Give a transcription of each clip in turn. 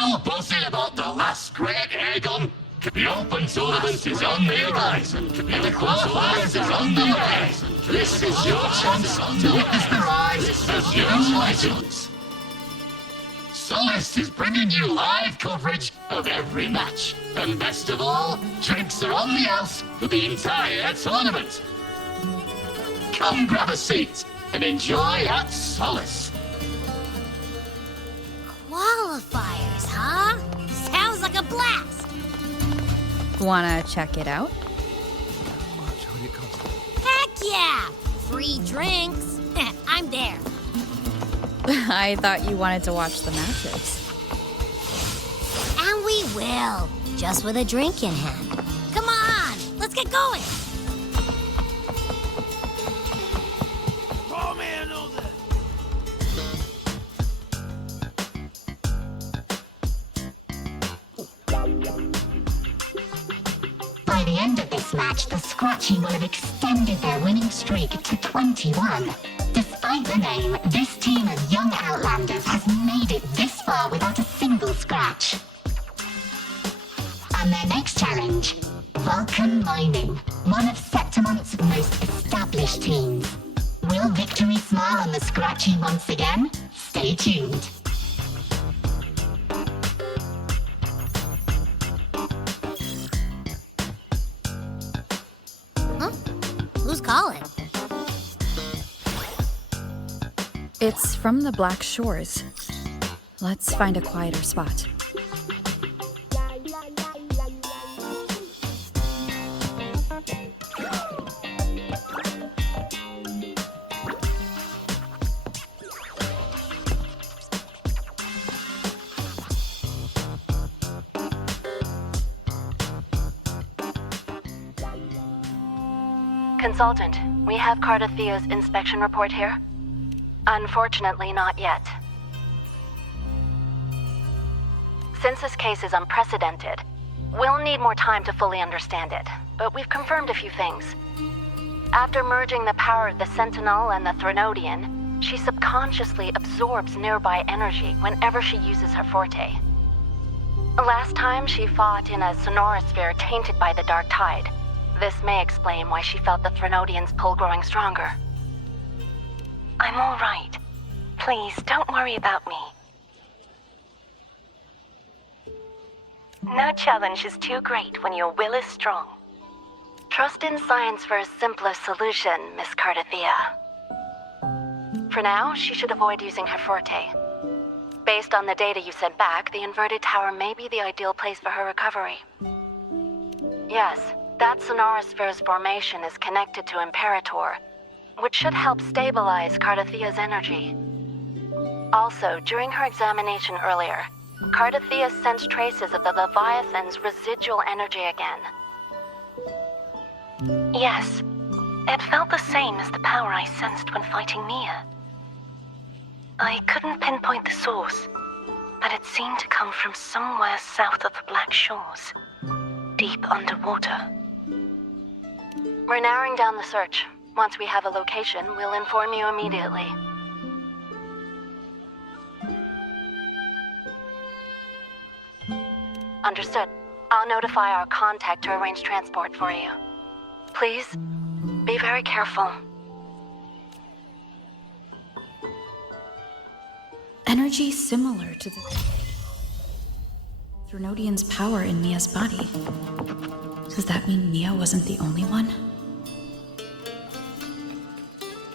still buzzing about the last great airgun. The open tournament is on the horizon, and the qualifiers are on the way. This is your chance to witness the rise of young legends. Solace is bringing you live coverage of every match. And best of all, drinks are on the house for the entire tournament. Come grab a seat and enjoy at Solace. Qualifiers, huh? Sounds like a blast! Wanna check it out? Heck yeah! Free drinks. I'm there. I thought you wanted to watch the matches. And we will. Just with a drink in hand. Come on, let's get going. Oh man, know that. By the end of this match, the Scratchy will have extended their winning streak to 21. Despite the name, this team of young Outlanders has made it this far without a single scratch. And their next challenge, Vulcan Mining, one of Septimon's most established teams. Will victory smile on the Scratchy once again? Stay tuned. Huh? Who's calling? It's from the Black Shores. Let's find a quieter spot. Consultant, we have Cardathea's inspection report here. Unfortunately, not yet. Since this case is unprecedented, we'll need more time to fully understand it, but we've confirmed a few things. After merging the power of the Sentinel and the Threnodian, she subconsciously absorbs nearby energy whenever she uses her forte. Last time she fought in a sonorosphere tainted by the Dark Tide. This may explain why she felt the Threnodian's pull growing stronger. I'm all right. Please, don't worry about me. No challenge is too great when your will is strong. Trust in science for a simpler solution, Miss Cardathea. For now, she should avoid using her forte. Based on the data you sent back, the inverted tower may be the ideal place for her recovery. Yes, that sonorosphere's formation is connected to Imperator, which should help stabilize Cardathea's energy. Also, during her examination earlier, Cardathea sensed traces of the Leviathan's residual energy again. Yes, it felt the same as the power I sensed when fighting Mia. I couldn't pinpoint the source, but it seemed to come from somewhere south of the Black Shores, deep underwater. We're narrowing down the search. Once we have a location, we'll inform you immediately. Understood. I'll notify our contact to arrange transport for you. Please, be very careful. Energy similar to the Threnodian's power in Mia's body. Does that mean Mia wasn't the only one?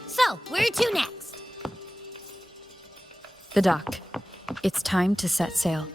So, where to next? The dock. It's time to set sail.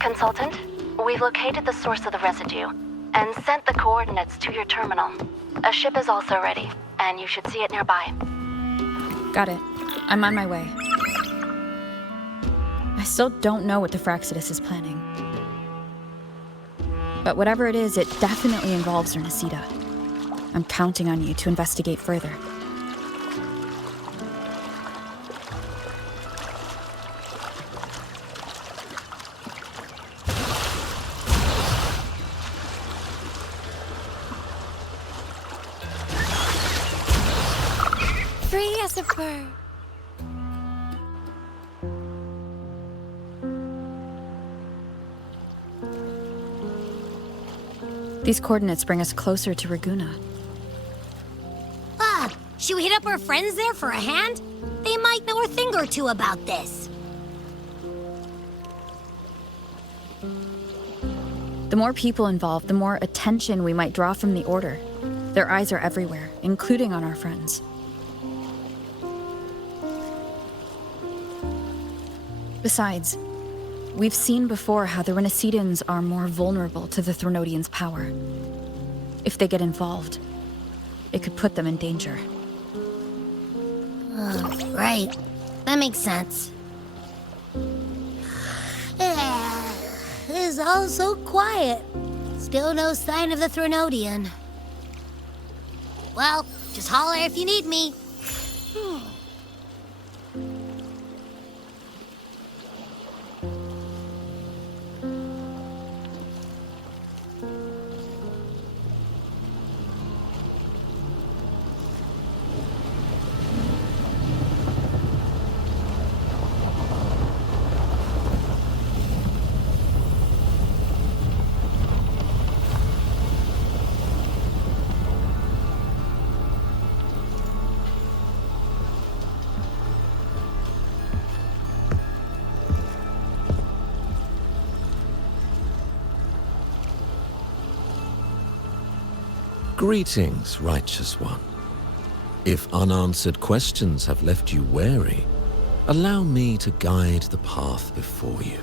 Consultant, we've located the source of the residue, and sent the coordinates to your terminal. A ship is also ready, and you should see it nearby. Got it. I'm on my way. I still don't know what the Fraxidus is planning. But whatever it is, it definitely involves Ernestida. I'm counting on you to investigate further. Free as a bird. These coordinates bring us closer to Raguna. Should we hit up our friends there for a hand? They might know a thing or two about this. The more people involved, the more attention we might draw from the Order. Their eyes are everywhere, including on our friends. Besides, we've seen before how the Renacidans are more vulnerable to the Threnodians' power. If they get involved, it could put them in danger. Right. That makes sense. It's all so quiet. Still no sign of the Threnodian. Well, just holler if you need me. Greetings, righteous one. If unanswered questions have left you wary, allow me to guide the path before you.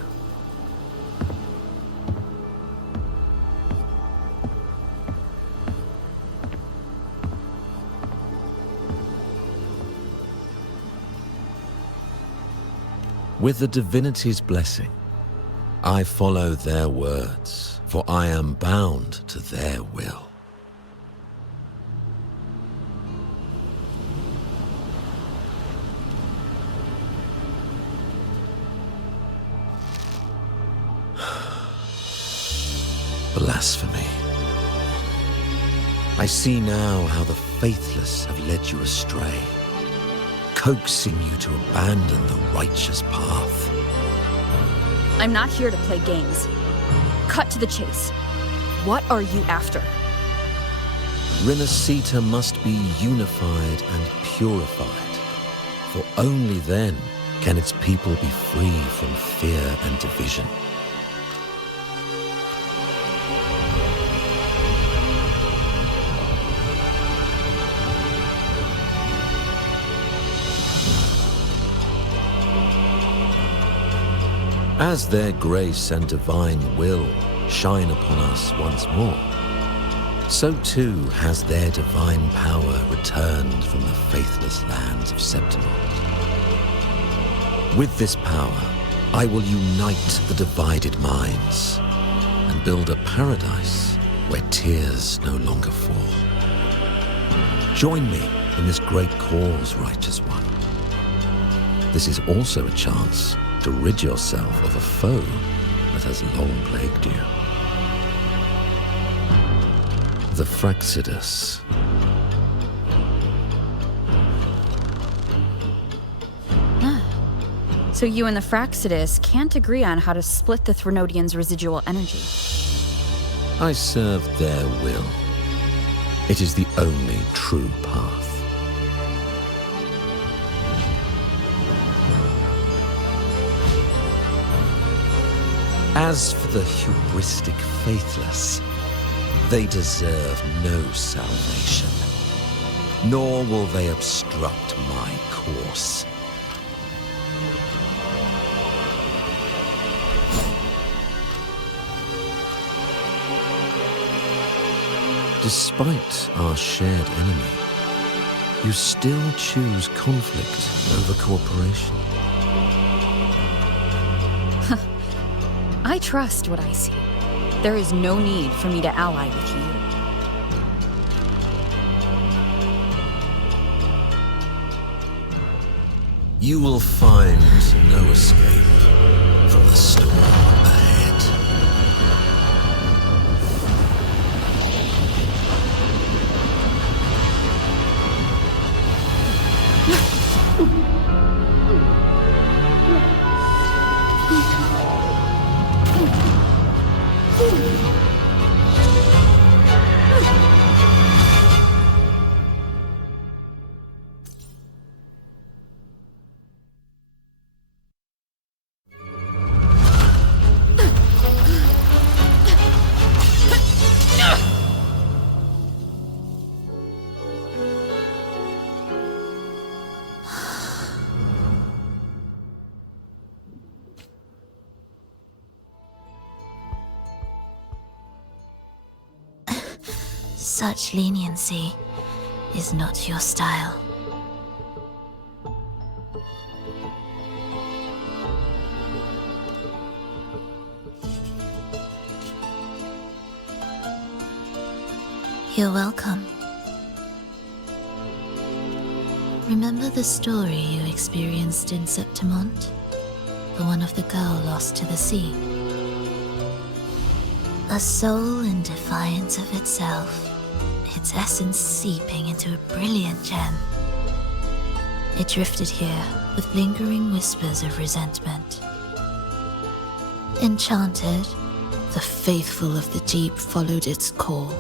With the divinity's blessing, I follow their words, for I am bound to their will. Blasphemy. I see now how the faithless have led you astray, coaxing you to abandon the righteous path. I'm not here to play games. Cut to the chase. What are you after? Renacita must be unified and purified, for only then can its people be free from fear and division. As their grace and divine will shine upon us once more, so too has their divine power returned from the faithless lands of Septimund. With this power, I will unite the divided minds and build a paradise where tears no longer fall. Join me in this great cause, righteous one. This is also a chance to rid yourself of a foe that has long plagued you. The Fraxidus. So you and the Fraxidus can't agree on how to split the Threnodians' residual energy. I serve their will. It is the only true path. As for the hubristic faithless, they deserve no salvation, nor will they obstruct my course. Despite our shared enemy, you still choose conflict over cooperation. I trust what I see. There is no need for me to ally with you. You will find no escape from the storm ahead. Such leniency is not your style. You're welcome. Remember the story you experienced in Septimont? The one of the girl lost to the sea? A soul in defiance of itself, its essence seeping into a brilliant gem. It drifted here with lingering whispers of resentment. Enchanted, the faithful of the deep followed its call,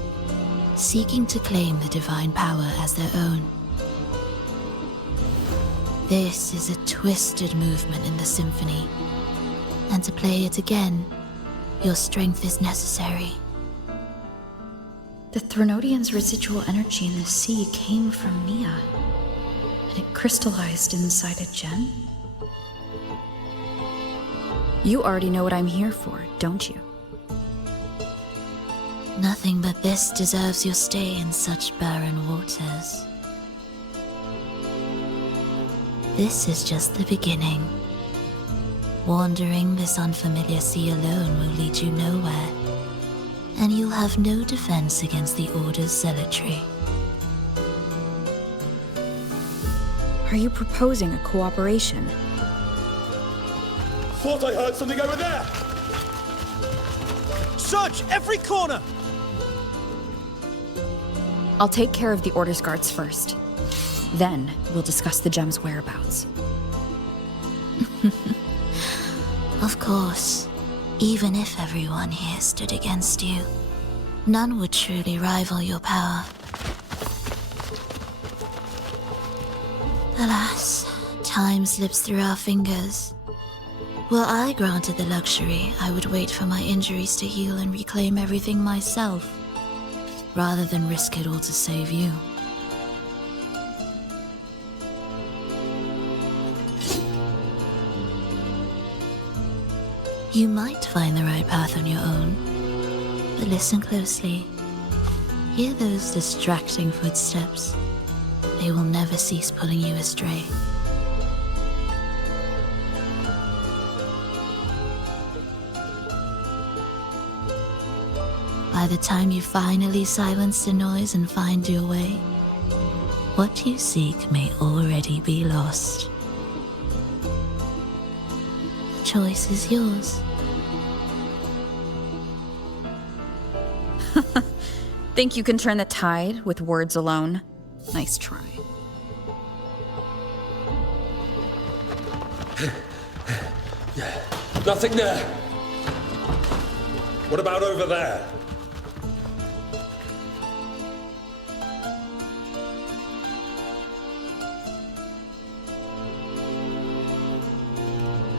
seeking to claim the divine power as their own. This is a twisted movement in the symphony, and to play it again, your strength is necessary. The Threnodian's residual energy in the sea came from Mia, and it crystallized inside a gem? You already know what I'm here for, don't you? Nothing but this deserves your stay in such barren waters. This is just the beginning. Wandering this unfamiliar sea alone will lead you nowhere, and you'll have no defense against the Order's zealotry. Are you proposing a cooperation? Thought I heard something over there! Search every corner! I'll take care of the Order's guards first. Then, we'll discuss the gem's whereabouts. Of course, even if everyone here stood against you, none would truly rival your power. Alas, time slips through our fingers. Were I granted the luxury, I would wait for my injuries to heal and reclaim everything myself, rather than risk it all to save you. You might find the right path on your own, but listen closely. Hear those distracting footsteps. They will never cease pulling you astray. By the time you finally silence the noise and find your way, what you seek may already be lost. The choice is yours. Think you can turn the tide with words alone? Nice try. Nothing there! What about over there?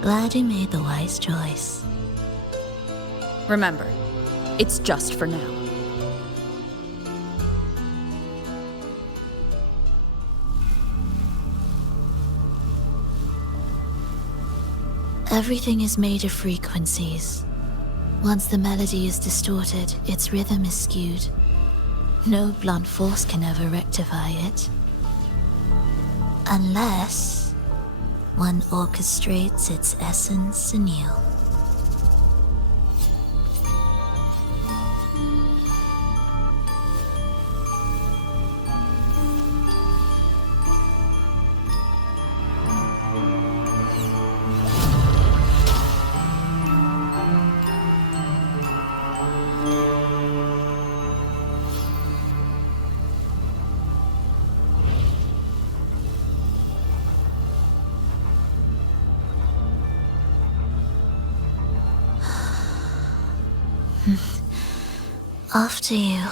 Glad you made the wise choice. Remember, it's just for now. Everything is made of frequencies. Once the melody is distorted, its rhythm is skewed. No blunt force can ever rectify it. Unless one orchestrates its essence anew. After you.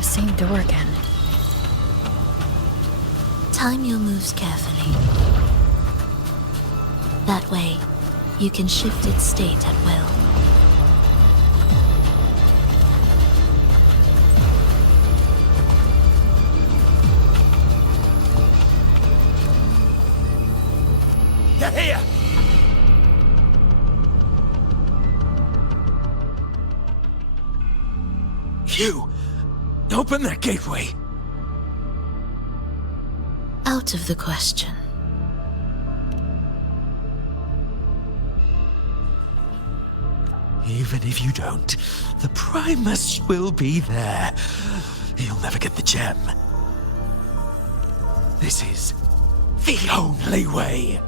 Same door again. Time your moves carefully. That way, you can shift its state at will. They're here! You! Open that gateway! Out of the question. Even if you don't, the Primus will be there. You'll never get the gem. This is the only way.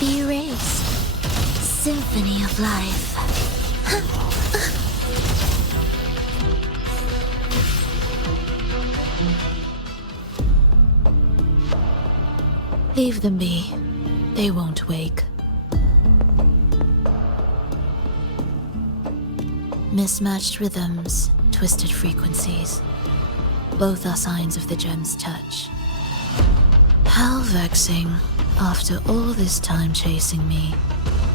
Be erased. Symphony of life. Leave them be. They won't wake. Mismatched rhythms, twisted frequencies. Both are signs of the gem's touch. How vexing. After all this time chasing me,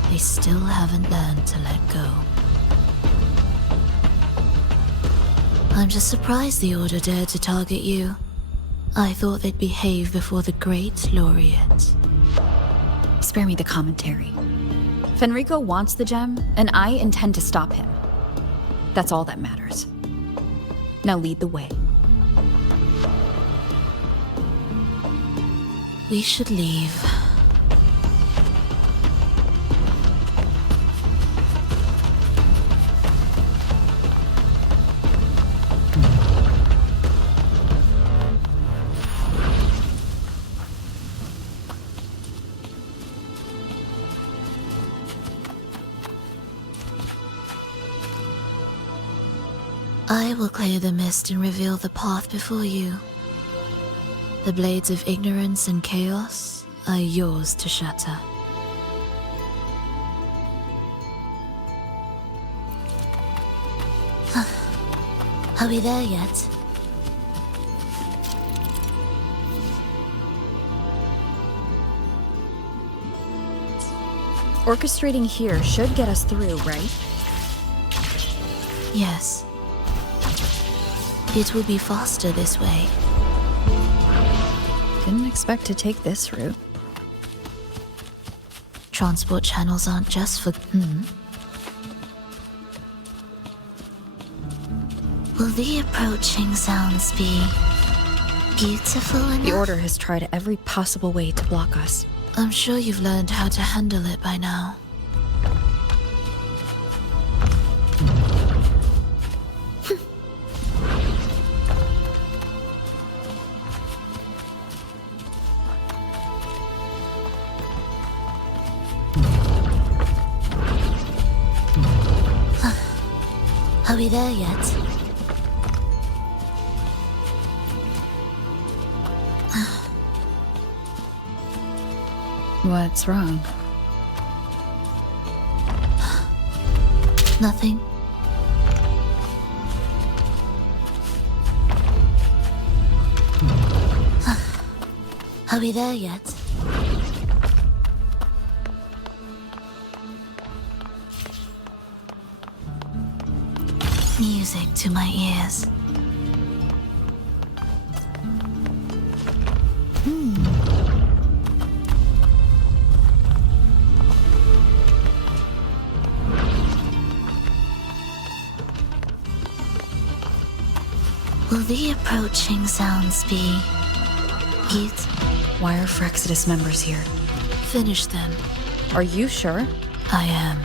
they still haven't learned to let go. I'm just surprised the Order dared to target you. I thought they'd behave before the Great Laureate. Spare me the commentary. Fenrico wants the gem, and I intend to stop him. That's all that matters. Now lead the way. We should leave. I will clear the mist and reveal the path before you. The blades of ignorance and chaos are yours to shatter. Are we there yet? Orchestrating here should get us through, right? Yes. It will be faster this way. Didn't expect to take this route. Transport channels aren't just for... Will the approaching sounds be beautiful enough? The Order has tried every possible way to block us. I'm sure you've learned how to handle it by now. Are we there yet? What's wrong? Nothing. Are we there yet? Music to my ears. Will the approaching sounds be cute? Why are Frexidus members here? Finish them. Are you sure? I am.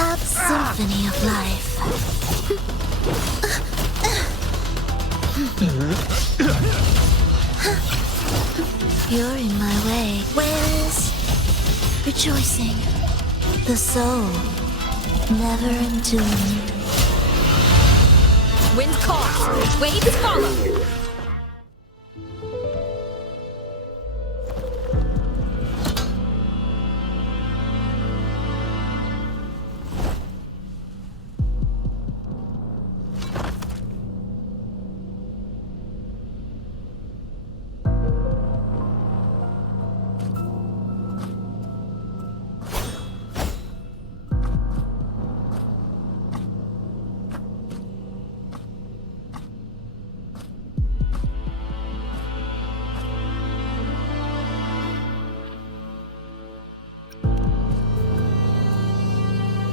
A symphony of life. You're in my way. Where's rejoicing? The soul, never entombed. Wind calls, waves follow.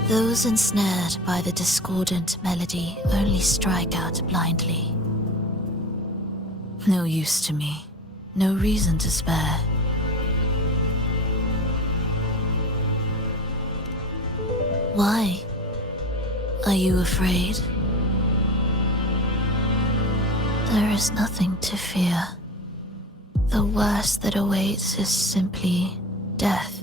Those ensnared by the discordant melody only strike out blindly. No use to me, no reason to spare. Why? Are you afraid? There is nothing to fear. The worst that awaits is simply death.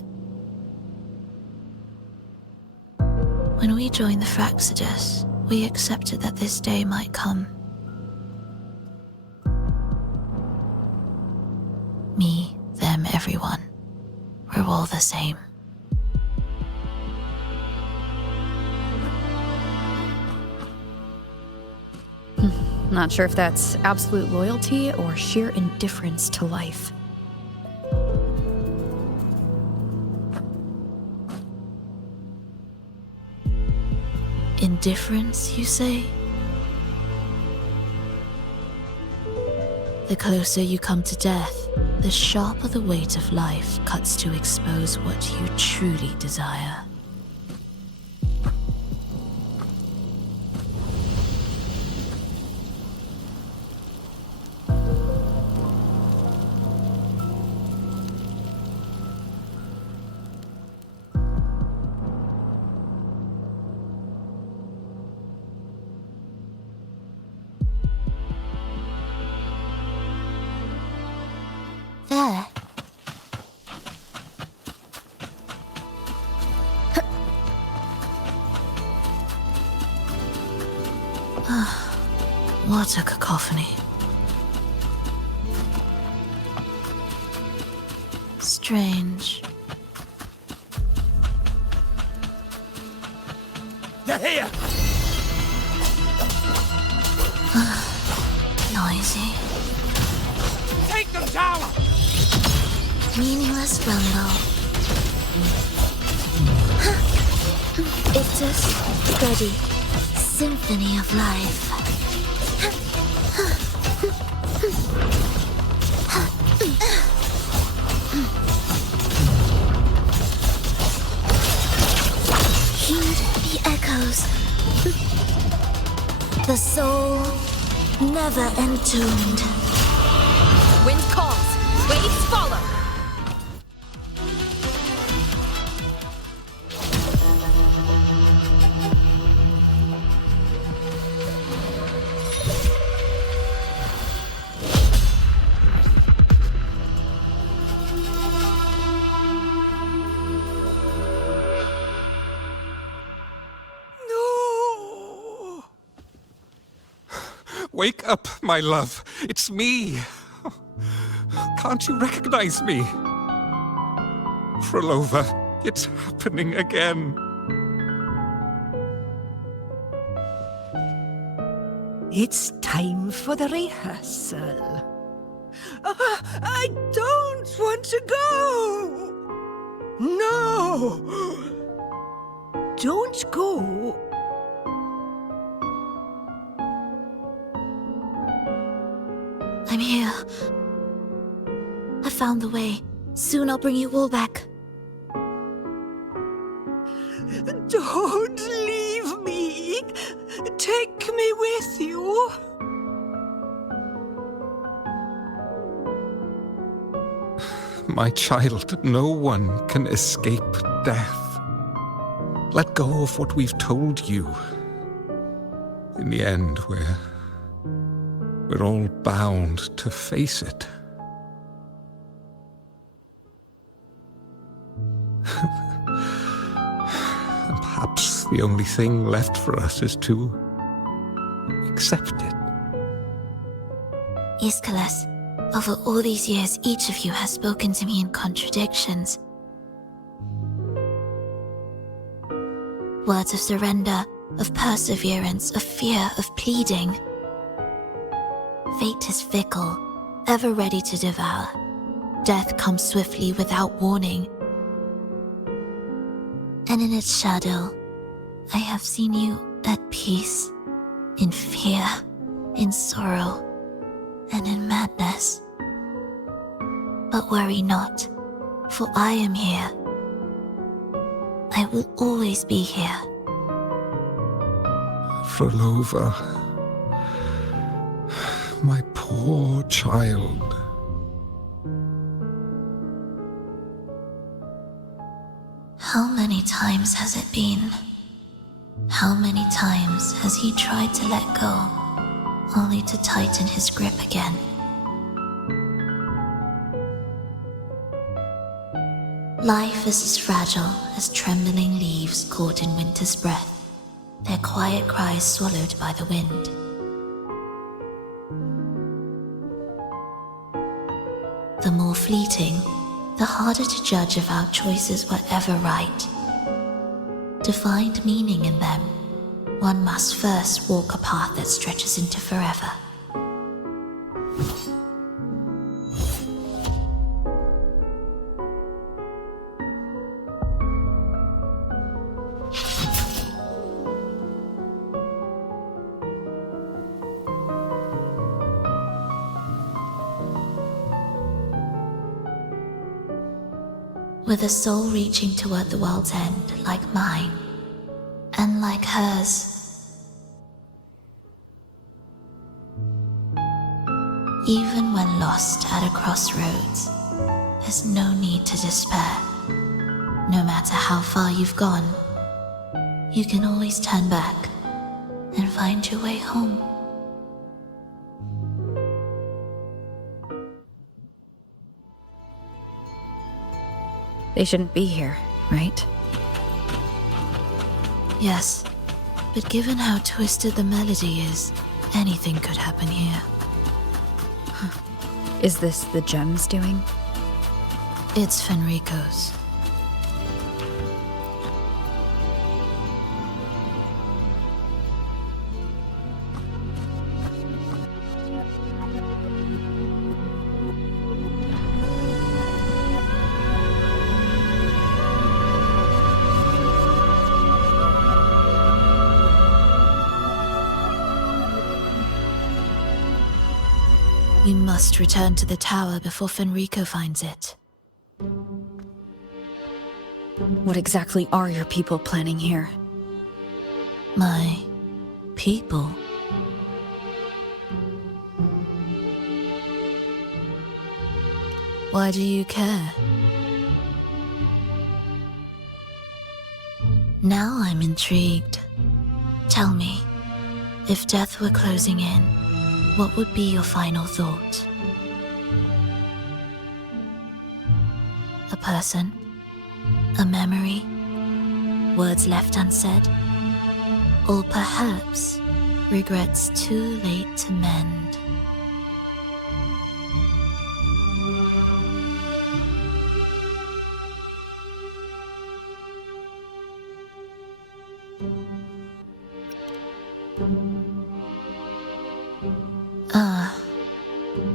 When we joined the Frexidus, we accepted that this day might come. Me, them, everyone. We're all the same. Not sure if that's absolute loyalty or sheer indifference to life. Indifference, you say? The closer you come to death, the sharper the weight of life cuts to expose what you truly desire. There. What a cacophony. Strange. They're here! Noisy. Take them down! Meaningless rumble. It's a steady symphony of life. Heed the echoes. The soul never entombed. Wind calls, waves follow. Wake up, my love. It's me. Can't you recognize me? Frolova, it's happening again. It's time for the rehearsal. I don't want to go! No! Don't go! I'm here. I found the way. Soon I'll bring you all back. Don't leave me! Take me with you! My child, no one can escape death. Let go of what we've told you. In the end, we're all bound to face it. And perhaps the only thing left for us is to accept it. Iskalas, over all these years, each of you has spoken to me in contradictions. Words of surrender, of perseverance, of fear, of pleading. Fate is fickle, ever ready to devour. Death comes swiftly without warning. And in its shadow, I have seen you at peace, in fear, in sorrow, and in madness. But worry not, for I am here. I will always be here. Frolova, my poor child. How many times has it been? How many times has he tried to let go, only to tighten his grip again? Life is as fragile as trembling leaves caught in winter's breath, their quiet cries swallowed by the wind. The more fleeting, the harder to judge if our choices were ever right. To find meaning in them, one must first walk a path that stretches into forever. With a soul reaching toward the world's end like mine, and like hers. Even when lost at a crossroads, there's no need to despair. No matter how far you've gone, you can always turn back and find your way home. They shouldn't be here, right? Yes, but given how twisted the melody is, anything could happen here. Is this the gems doing? It's Fenrico's. We must return to the tower before Fenrico finds it. What exactly are your people planning here? My people? Why do you care? Now I'm intrigued. Tell me, if death were closing in, what would be your final thought? A person? A memory? Words left unsaid? Or perhaps Regrets too late to mend.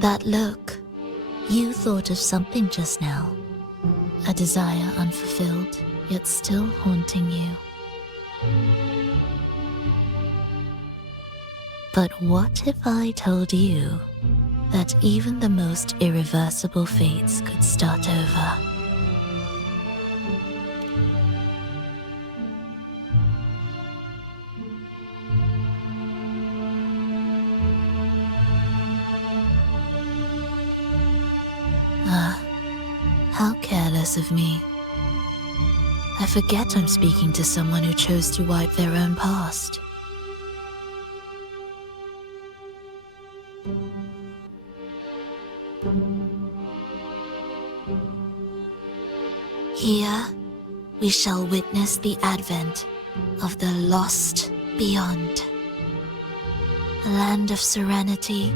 That look. You thought of something just now. A desire unfulfilled, yet still haunting you. But what if I told you that even the most irreversible fates could start over? How careless of me. I forget I'm speaking to someone who chose to wipe their own past. Here, we shall witness the advent of the lost beyond. A land of serenity,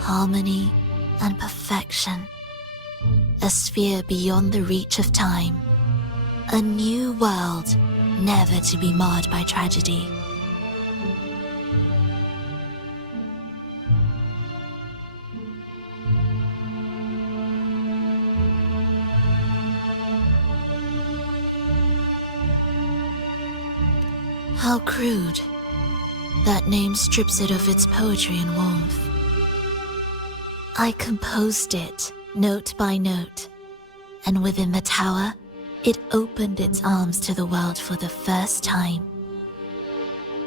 harmony, and perfection. A sphere beyond the reach of time. A new world, never to be marred by tragedy. How crude. That name strips it of its poetry and warmth. I composed it, note by note, and within the tower, it opened its arms to the world for the first time.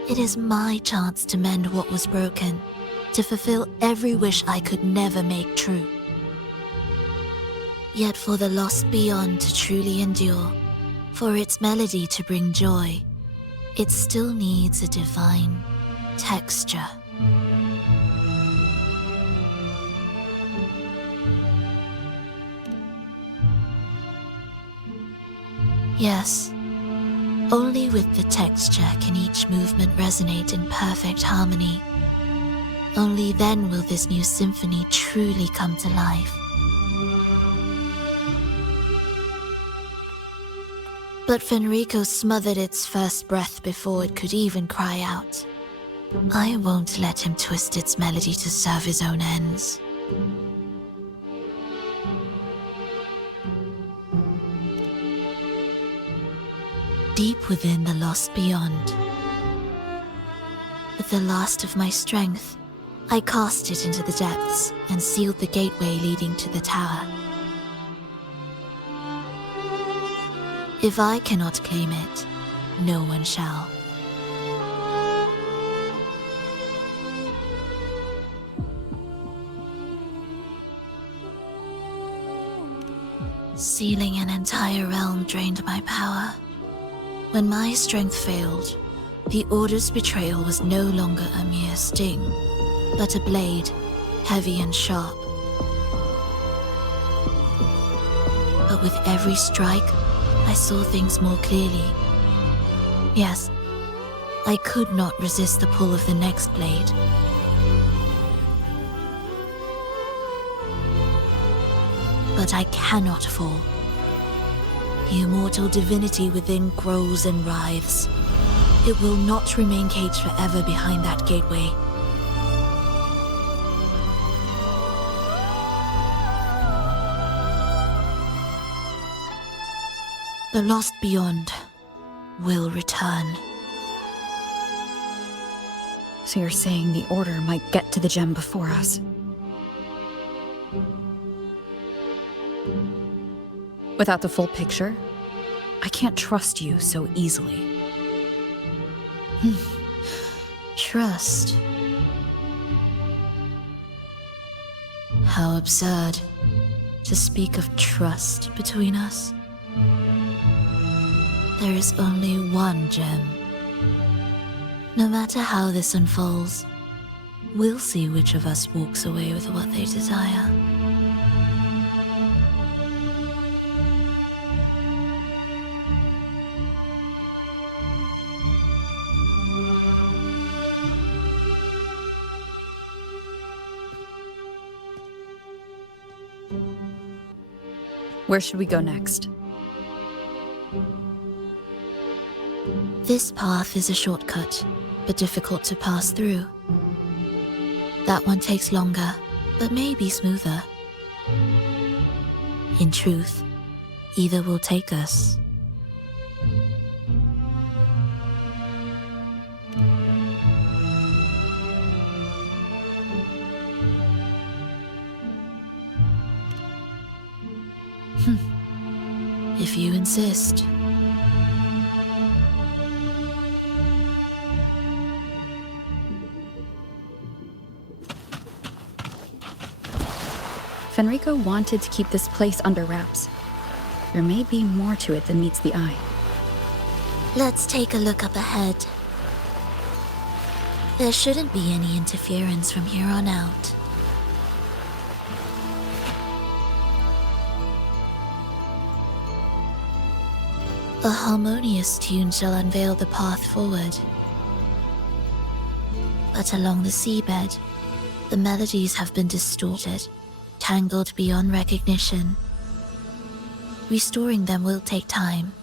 It is my chance to mend what was broken, to fulfill every wish I could never make true. Yet for the lost beyond to truly endure, for its melody to bring joy, it still needs a divine texture. Yes, only with the texture can each movement resonate in perfect harmony. Only then will this new symphony truly come to life. But Fenrico smothered its first breath before it could even cry out. I won't let him twist its melody to serve his own ends. Deep within the lost beyond, with the last of my strength, I cast it into the depths and sealed the gateway leading to the tower. If I cannot claim it, no one shall. Sealing an entire realm drained my power. When my strength failed, the Order's betrayal was no longer a mere sting, but a blade, heavy and sharp. But with every strike, I saw things more clearly. Yes, I could not resist the pull of the next blade. But I cannot fall. The immortal divinity within grows and writhes. It will not remain caged forever behind that gateway. The lost beyond will return. So you're saying the Order might get to the gem before us? Without the full picture, I can't trust you so easily. Trust? How absurd to speak of trust between us. There is only one gem. No matter how this unfolds, we'll see which of us walks away with what they desire. Where should we go next? This path is a shortcut, but difficult to pass through. That one takes longer, but may be smoother. In truth, either will take us. If you insist. Fenrico wanted to keep this place under wraps. There may be more to it than meets the eye. Let's take a look up ahead. There shouldn't be any interference from here on out. A harmonious tune shall unveil the path forward. But along the seabed, the melodies have been distorted, tangled beyond recognition. Restoring them will take time.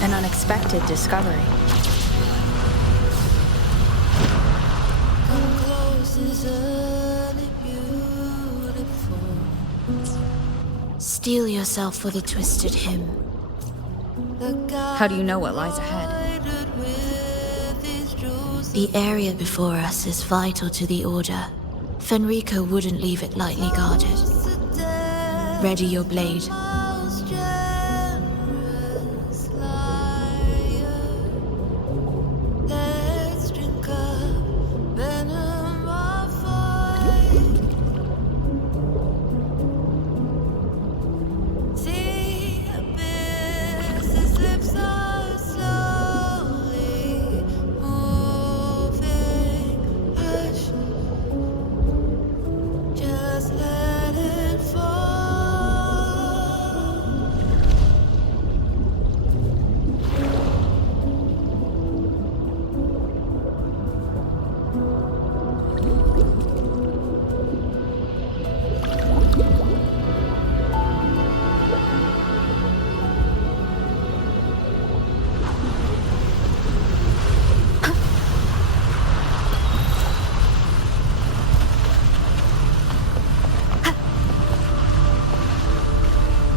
An unexpected discovery. Steel yourself for the twisted hymn. How do you know what lies ahead? The area before us is vital to the Order. Fenrico wouldn't leave it lightly guarded. Ready your blade.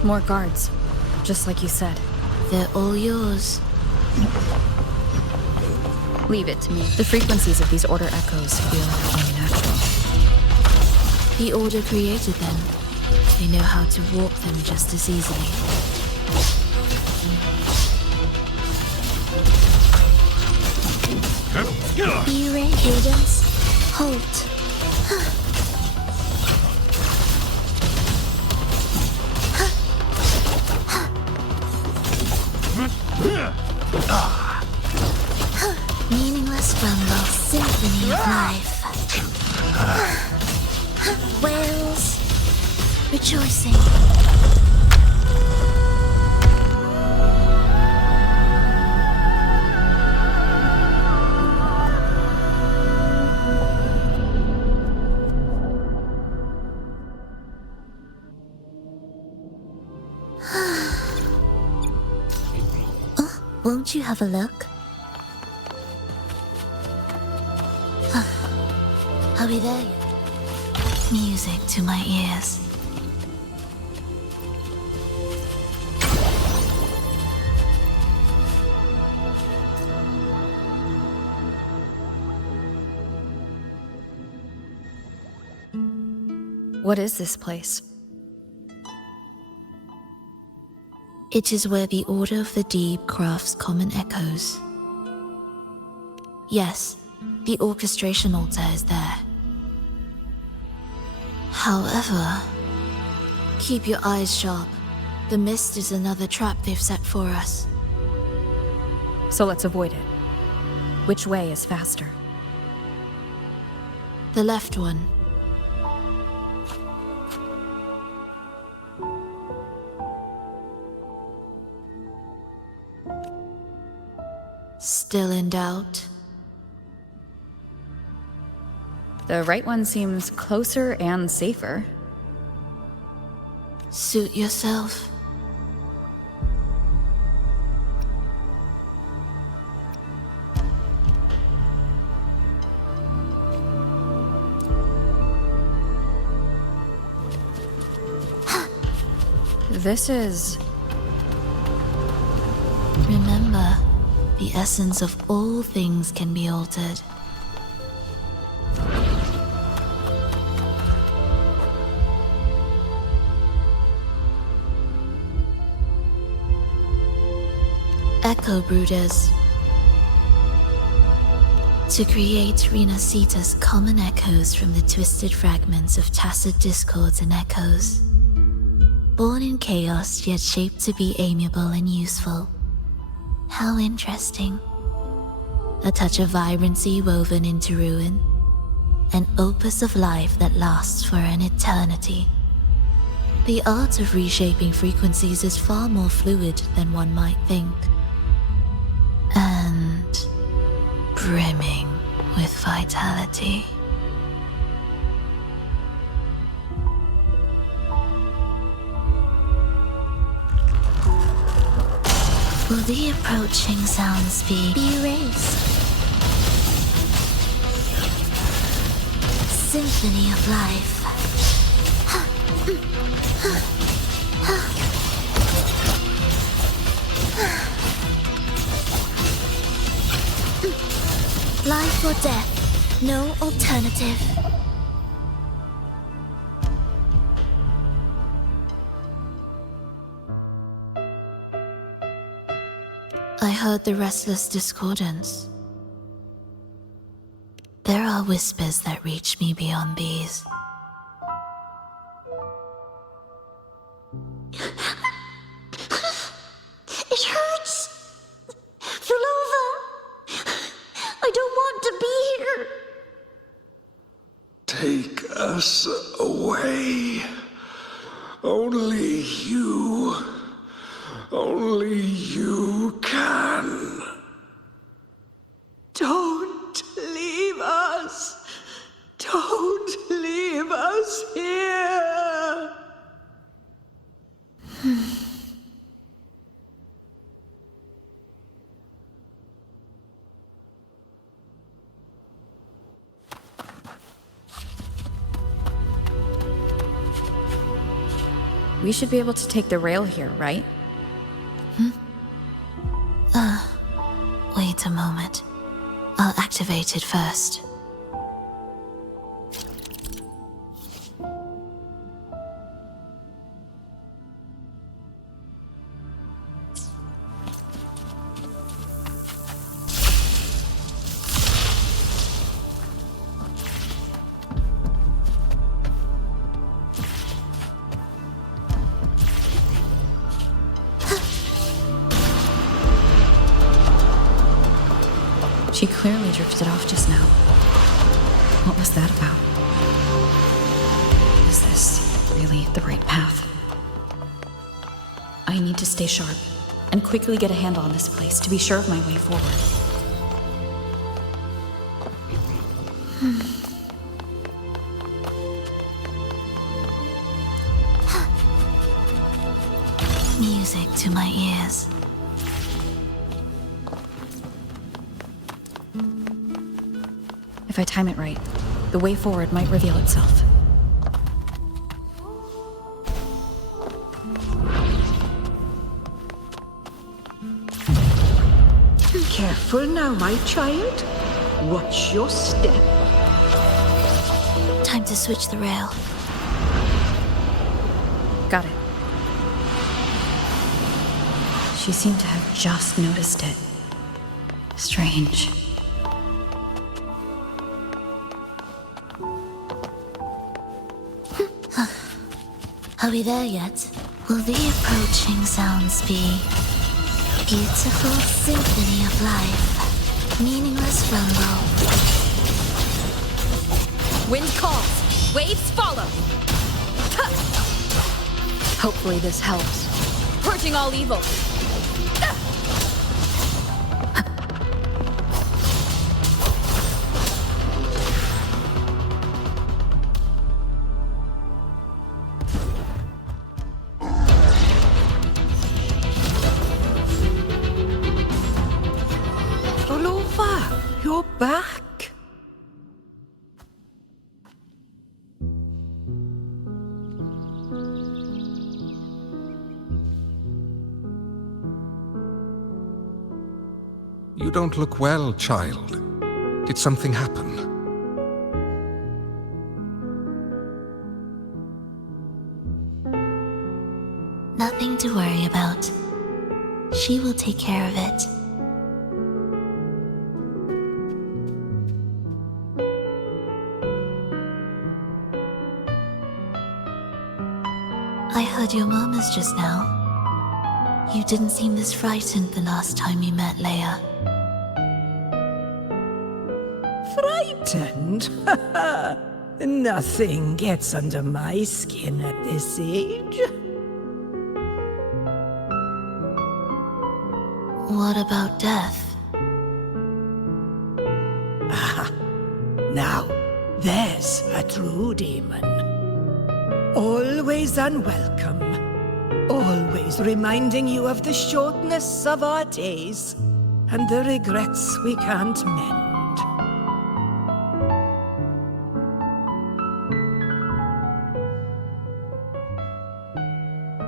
More guards, just like you said. They're all yours. Leave it to me. The frequencies of these Order echoes feel unnatural. The Order created them. They know how to warp them just as easily. You ready, Cadence? Halt. Meaningless rumble. Simple. symphony of life. Whales rejoicing. Won't you have a look? Are we there yet? Music to my ears. What is this place? It is where the Order of the Deep crafts common echoes. Yes, the orchestration altar is there. However, keep your eyes sharp. The mist is another trap they've set for us. So let's avoid it. Which way is faster? The left one. Still in doubt? The right one seems closer and safer. Suit yourself. This is... Remember, the essence of all things can be altered. Echo Brooders. To create Rena Sita's common echoes from the twisted fragments of tacit discords and echoes. Born in chaos, yet shaped to be amiable and useful. How interesting. A touch of vibrancy woven into ruin. An opus of life that lasts for an eternity. The art of reshaping frequencies is far more fluid than one might think. And brimming with vitality. Will the approaching sounds be erased? Symphony of life. Life or death, no alternative. I heard the restless discordance. There are whispers that reach me beyond these. It hurts! Vulova! I don't want to be here! Take us away. Only you can. Don't leave us! Don't leave us here! We should be able to take the rail here, right? Wait a moment. I'll activate it first. She clearly drifted off just now. What was that about? Is this really the right path? I need to stay sharp and quickly get a handle on this place to be sure of my way forward. Music to my ears. If I time it right, the way forward might reveal itself. Careful now, my child. Watch your step. Time to switch the rail. Got it. She seemed to have just noticed it. Strange. Are we there yet? Will the approaching sounds be beautiful symphony of life? Meaningless rumble. Wind calls, waves follow. Hopefully this helps. Purging all evil. Roll over. You're back. You don't look well, child. Did something happen? Nothing to worry about. She will take care of it. I heard your murmurs just now. You didn't seem this frightened the last time you met Leia. Frightened? Nothing gets under my skin at this age. What about death? Now, there's a true demon. Always unwelcome. Always reminding you of the shortness of our days and the regrets we can't mend.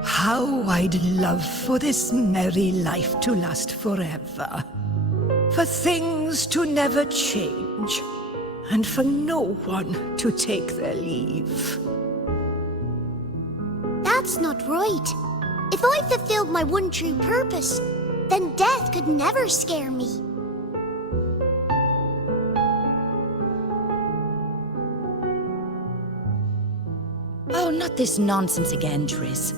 How I'd love for this merry life to last forever. For things to never change, and for no one to take their leave. That's not right. If I fulfilled my one true purpose, then death could never scare me. Oh, not this nonsense again, Triss.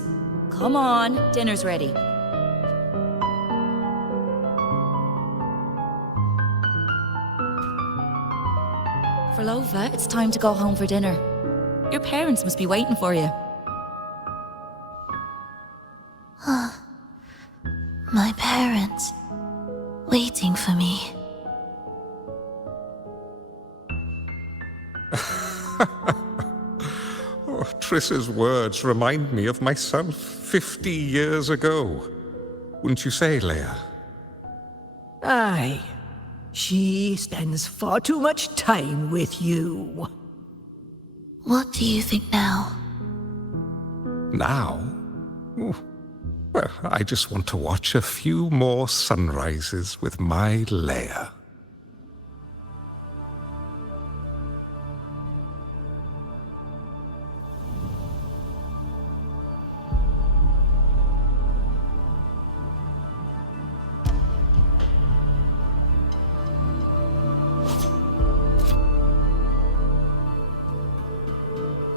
Come on, dinner's ready. Frolova, it's time to go home for dinner. Your parents must be waiting for you. My parents, waiting for me. Oh, Triss's words remind me of myself 50 years ago. Wouldn't you say, Leia? Aye. She spends far too much time with you. What do you think now? Now? Ooh. Well, I just want to watch a few more sunrises with my Leia.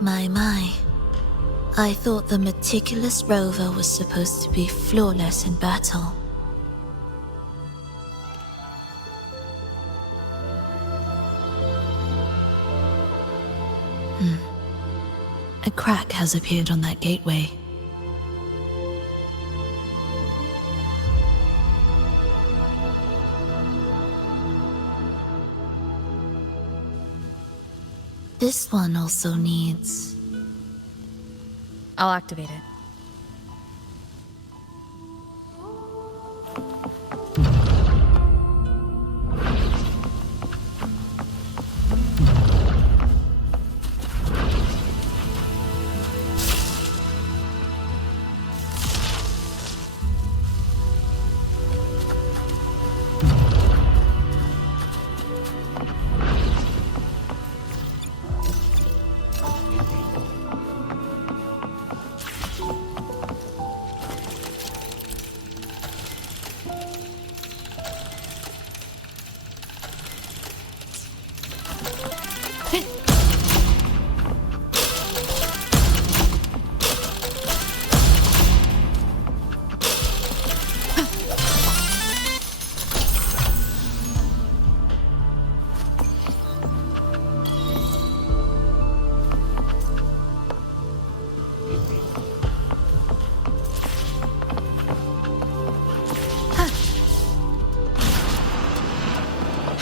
My. I thought the meticulous rover was supposed to be flawless in battle. A crack has appeared on that gateway. This one also needs... I'll activate it.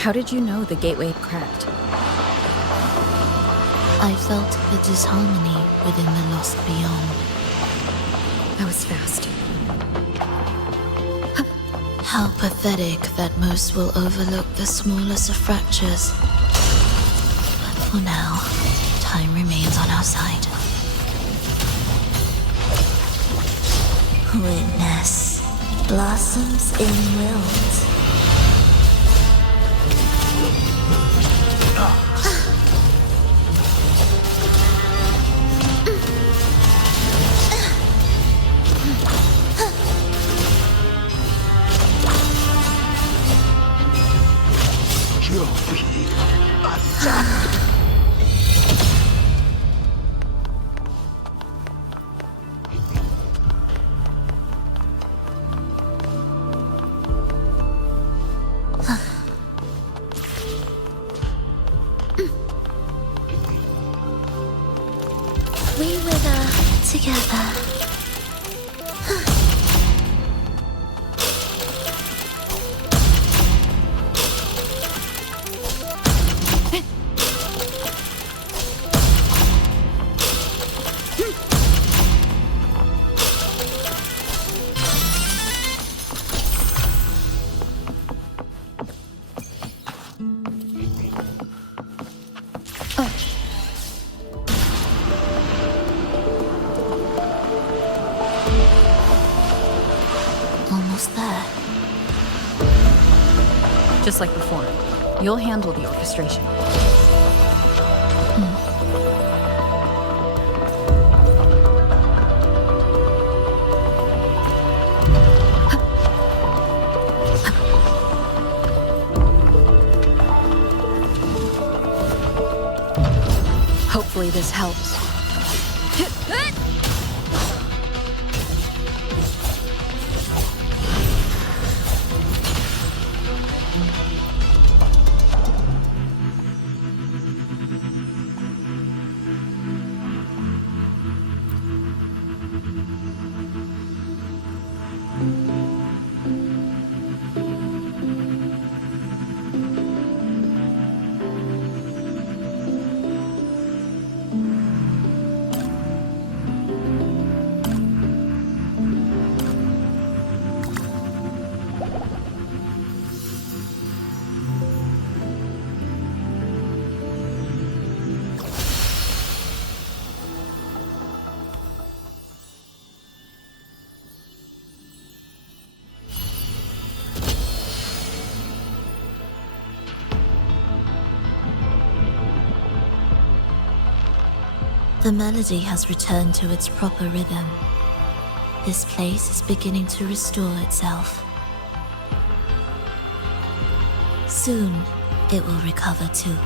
How did you know the gateway cracked? I felt the disharmony within the lost beyond. That was fast. How pathetic that most will overlook the smallest of fractures. But for now, time remains on our side. Witness blossoms in wilt. We wither together. Almost there. Just like before. You'll handle the orchestration. Hopefully this helps. The melody has returned to its proper rhythm. This place is beginning to restore itself. Soon, it will recover too.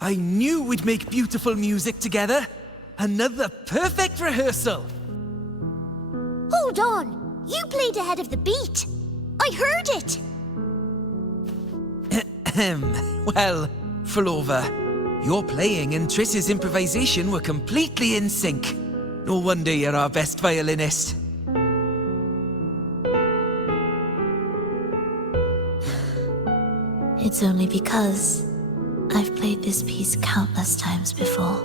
I knew we'd make beautiful music together. Another perfect rehearsal. Hold on! You played ahead of the beat! I heard it! Well, Flova, your playing and Triss's improvisation were completely in sync. No wonder you're our best violinist. It's only because I've played this piece countless times before.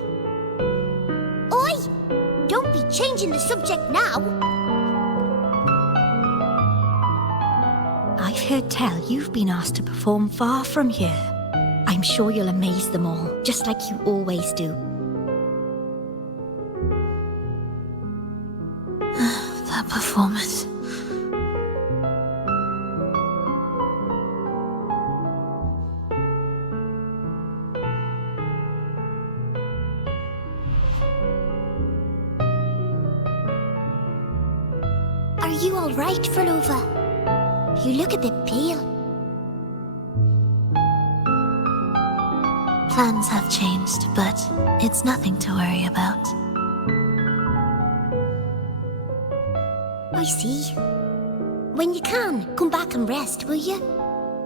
Oi! Don't be changing the subject now! I've heard tell you've been asked to perform far from here. I'm sure you'll amaze them all, just like you always do. That performance. Are you all right, Flova? You look a bit pale. Plans have changed, but it's nothing to worry about. I see. When you can, come back and rest, will you?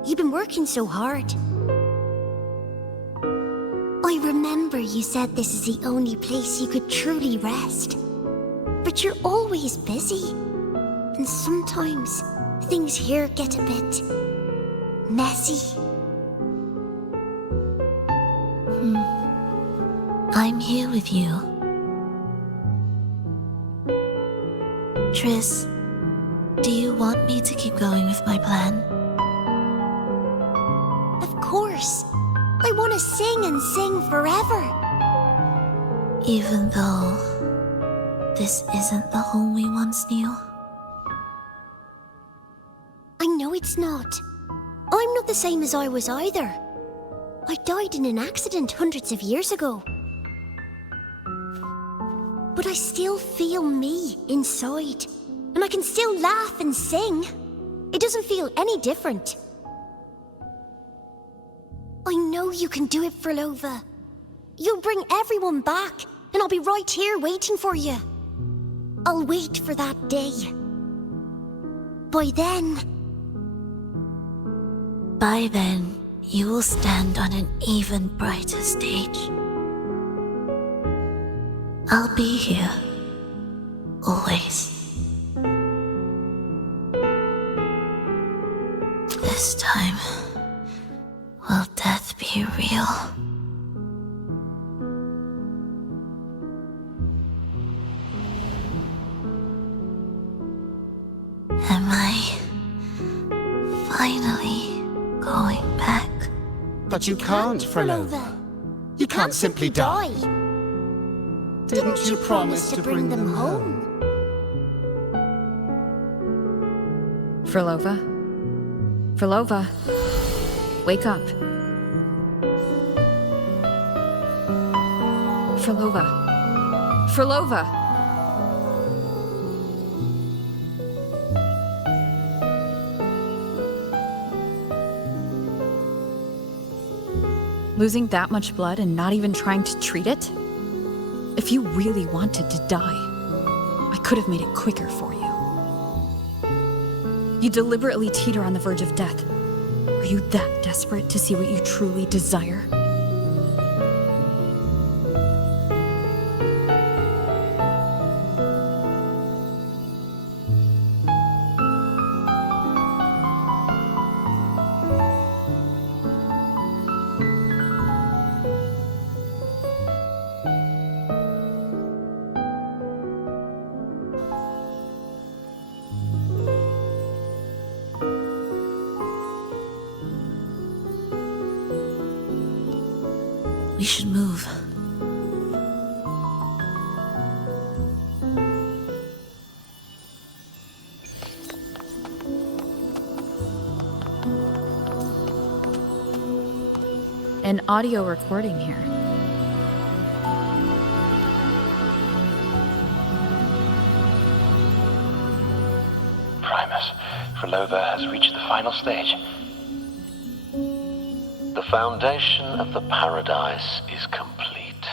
You've been working so hard. I remember you said this is the only place you could truly rest. But you're always busy. And sometimes things here get a bit messy. I'm here with you. Triss, do you want me to keep going with my plan? Of course. I want to sing and sing forever. Even though this isn't the home we once knew? I know it's not. I'm not the same as I was either. I died in an accident hundreds of years ago. But I still feel me inside. And I can still laugh and sing. It doesn't feel any different. I know you can do it, Flova. You'll bring everyone back, and I'll be right here waiting for you. I'll wait for that day. By then, you will stand on an even brighter stage. I'll be here. Always. This time, will death be real? Am I finally going back? But you can't, Flova. You can't simply die. Didn't you promise to bring them home? Flova? Flova? Wake up. Flova? Flova? Losing that much blood and not even trying to treat it? If you really wanted to die, I could have made it quicker for you. You deliberately teeter on the verge of death. Are you that desperate to see what you truly desire? We should move. An audio recording here. Primus, Flova has reached the final stage. The The foundation of the paradise is complete.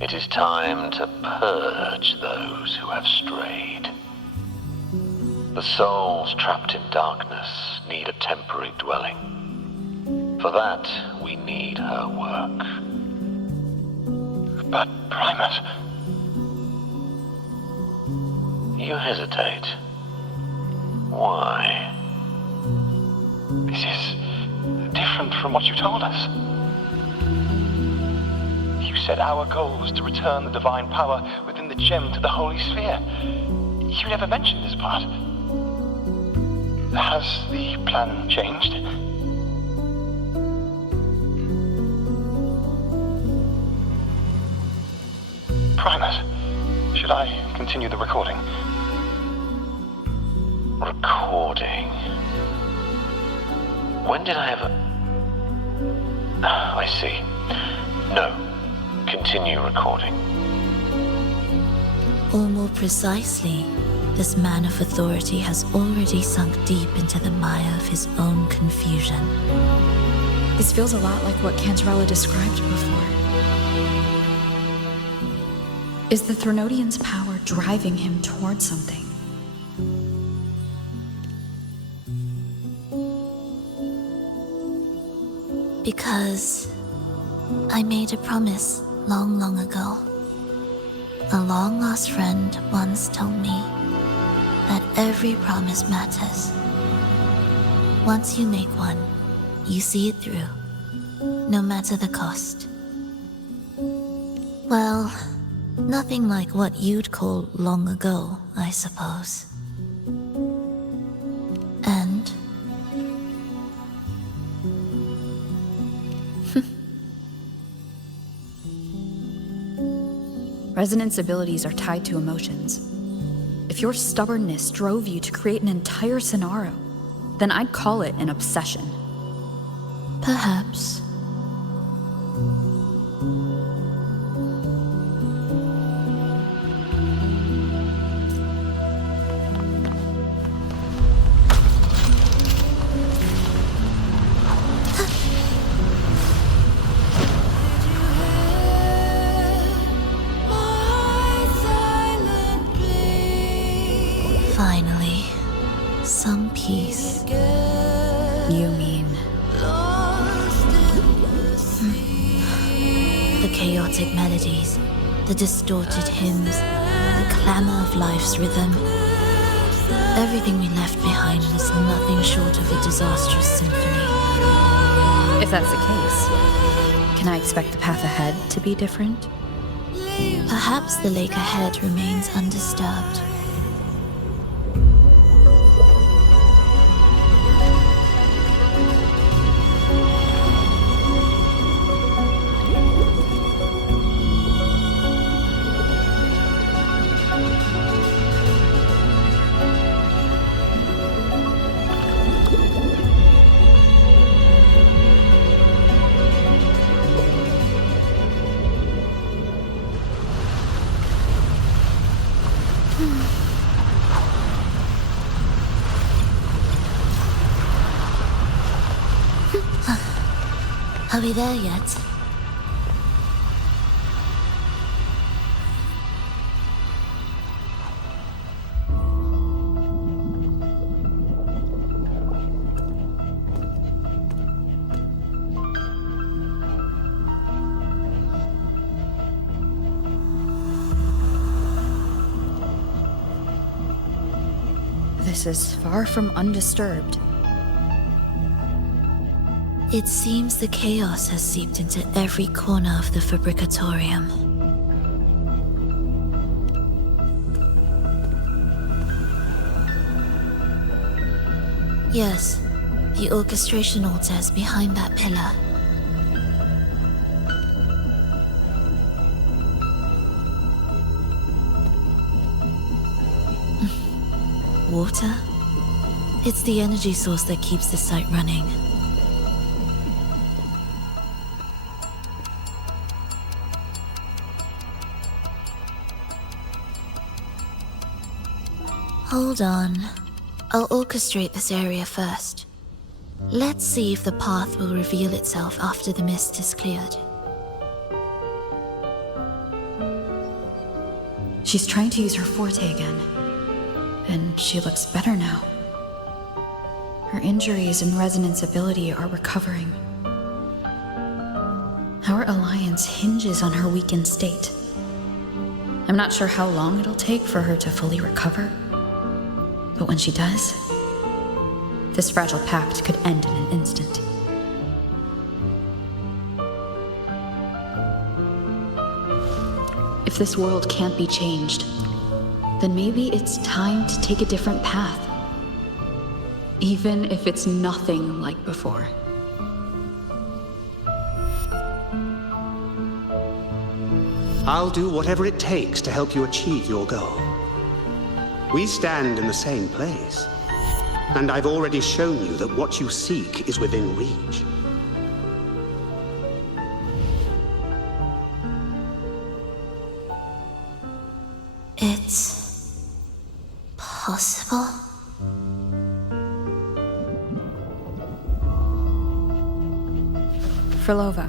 It is time to purge those who have strayed. The souls trapped in darkness need a temporary dwelling. For that, we need her work. But, Primus... You hesitate. Why? This is different from what you told us. You said our goal was to return the divine power within the gem to the Holy Sphere. You never mentioned this part. Has the plan changed? Primus, should I continue the recording? Recording? When did I ever... I see. No. Continue recording. Or more precisely, this man of authority has already sunk deep into the mire of his own confusion. This feels a lot like what Cantarella described before. Is the Threnodian's power driving him towards something? Because I made a promise long, long ago. A long-lost friend once told me that every promise matters. Once you make one, you see it through, no matter the cost. Well, nothing like what you'd call long ago, I suppose. And... Resonance abilities are tied to emotions. If your stubbornness drove you to create an entire scenario, then I'd call it an obsession. Perhaps. Finally, some peace. You mean... The chaotic melodies, the distorted hymns, the clamor of life's rhythm. Everything we left behind was nothing short of a disastrous symphony. If that's the case, can I expect the path ahead to be different? Perhaps the lake ahead remains undisturbed. Are we there yet? This is far from undisturbed. It seems the chaos has seeped into every corner of the Fabricatorium. Yes, the orchestration altar is behind that pillar. Water? It's the energy source that keeps the site running. Hold on. I'll orchestrate this area first. Let's see if the path will reveal itself after the mist is cleared. She's trying to use her forte again, and she looks better now. Her injuries and resonance ability are recovering. Our alliance hinges on her weakened state. I'm not sure how long it'll take for her to fully recover, but when she does, this fragile pact could end in an instant. If this world can't be changed, then maybe it's time to take a different path. Even if it's nothing like before. I'll do whatever it takes to help you achieve your goal. We stand in the same place, and I've already shown you that what you seek is within reach. It's possible? Frolova.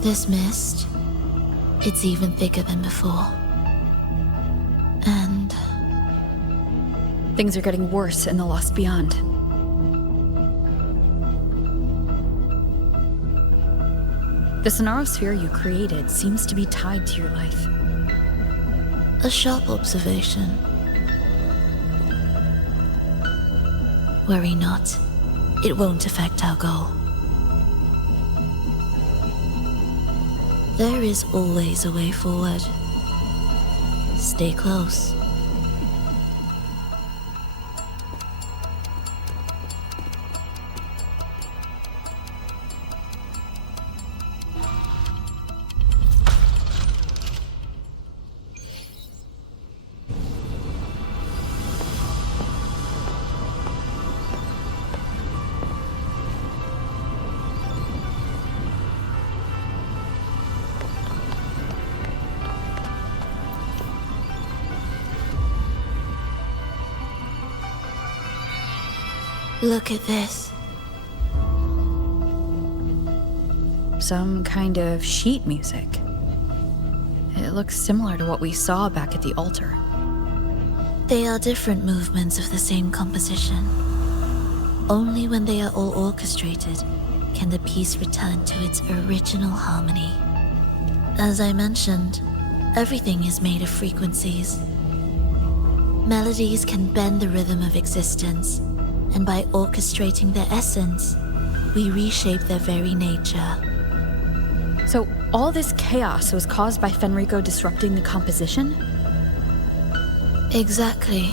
This mist, it's even thicker than before. And things are getting worse in the Lost Beyond. The Sonarosphere you created seems to be tied to your life. a sharp observation. Worry not. It won't affect our goal. There is always a way forward. Stay close. Look at this. Some kind of sheet music. It looks similar to what we saw back at the altar. They are different movements of the same composition. Only when they are all orchestrated can the piece return to its original harmony. As I mentioned, everything is made of frequencies. Melodies can bend the rhythm of existence, and by orchestrating their essence, we reshape their very nature. So all this chaos was caused by Fenrico disrupting the composition? Exactly.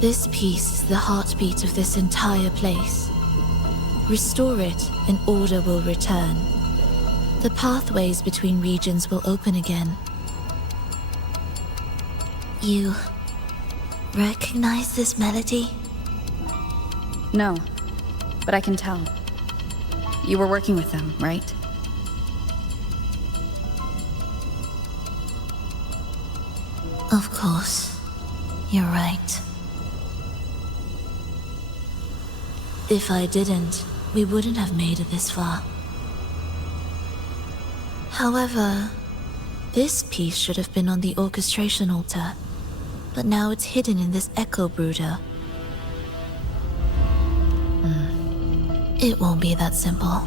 This piece is the heartbeat of this entire place. Restore it, and order will return. The pathways between regions will open again. You recognize this melody? No, but I can tell. You were working with them, right? Of course. You're right. If I didn't, we wouldn't have made it this far. However, this piece should have been on the orchestration altar, but now it's hidden in this echo brooder. It won't be that simple.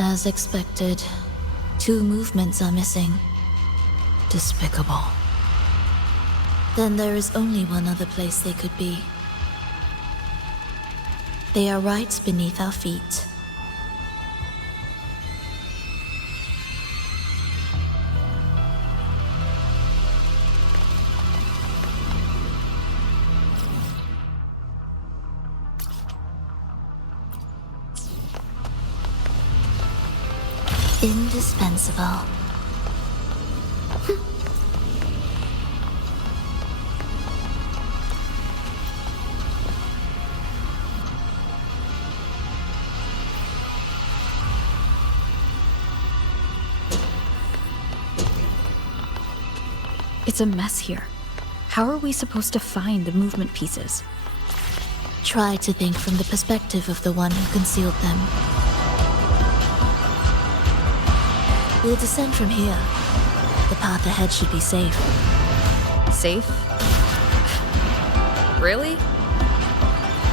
As expected, 2 movements are missing. Despicable. Then there is only one other place they could be. They are right beneath our feet. Indispensable. It's a mess here. How are we supposed to find the movement pieces? Try to think from the perspective of the one who concealed them. We'll descend from here. The path ahead should be safe. Safe? Really?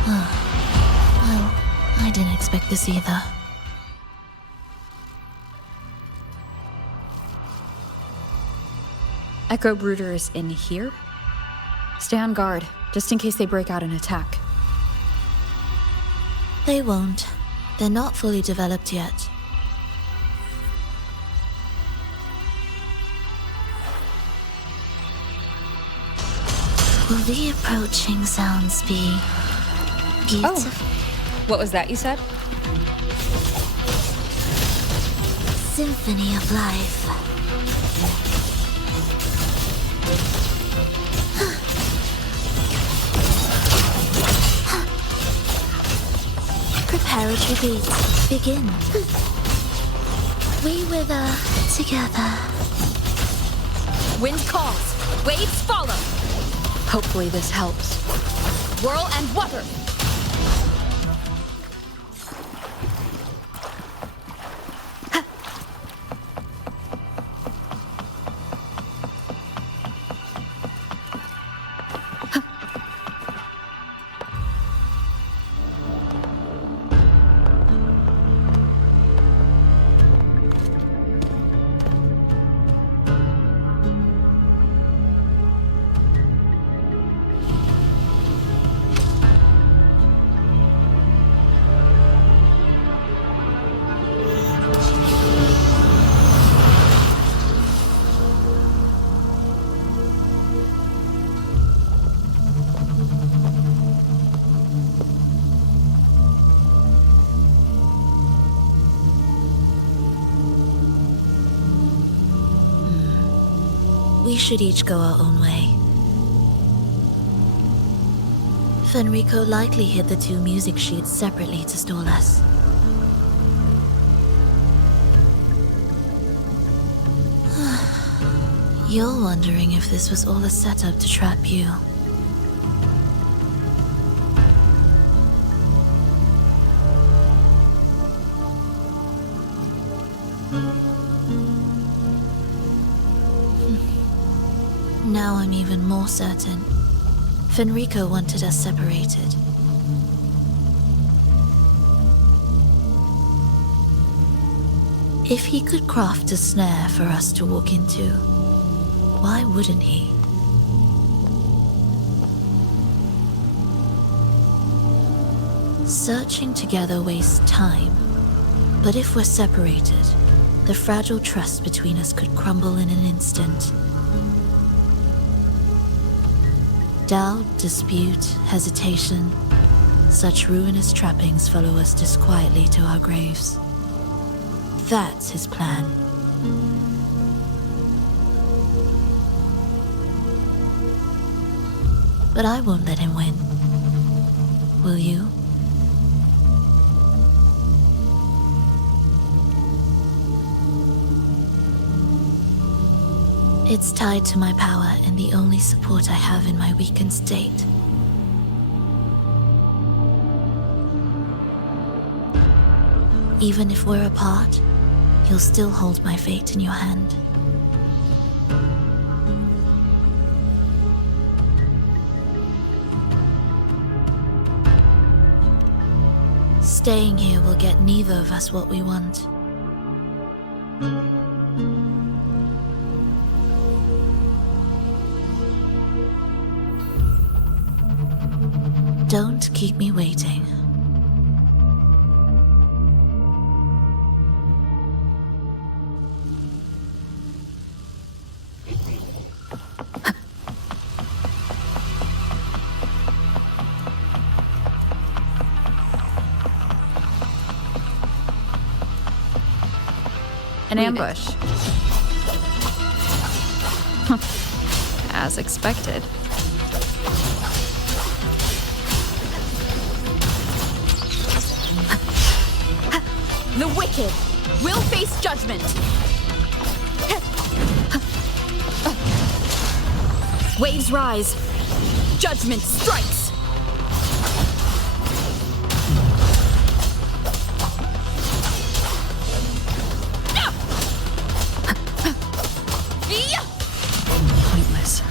Well, I didn't expect this either. Echo Brooder is in here? Stay on guard, just in case they break out and attack. They won't. They're not fully developed yet. Will the approaching sounds be beautiful? Oh, what was that you said? Symphony of life. Preparatory beats begin. We wither together. Wind calls, waves follow. Hopefully this helps. Whirl and water. We should each go our own way. Fenrico likely hid the two music sheets separately to stall us. You're wondering if this was all a setup to trap you. Now I'm even more certain. Fenrico wanted us separated. If he could craft a snare for us to walk into, why wouldn't he? Searching together wastes time, but if we're separated, the fragile trust between us could crumble in an instant. Doubt, dispute, hesitation, such ruinous trappings follow us disquietly to our graves. That's his plan. But I won't let him win. Will you? It's tied to my power and the only support I have in my weakened state. Even if we're apart, you'll still hold my fate in your hand. Staying here will get neither of us what we want. Don't keep me waiting. An ambush. As expected. The wicked will face judgment. Waves rise. Judgment strikes. Pointless.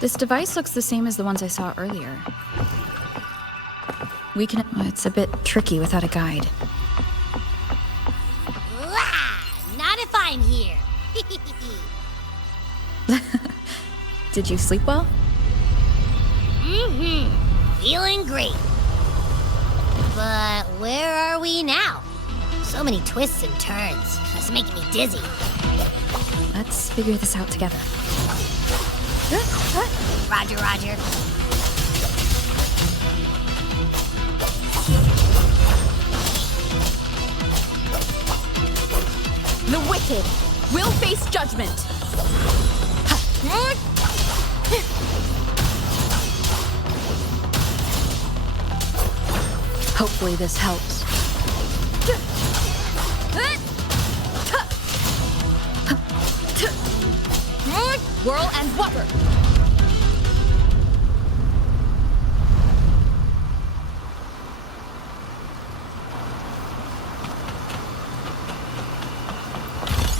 This device looks the same as the ones I saw earlier. We can... It's a bit tricky without a guide. Not if I'm here. Did you sleep well? Feeling great. But where are we now? So many twists and turns. It's making me dizzy. Let's figure this out together. Roger, roger. The wicked will face judgment. Hopefully this helps. Whirl and water.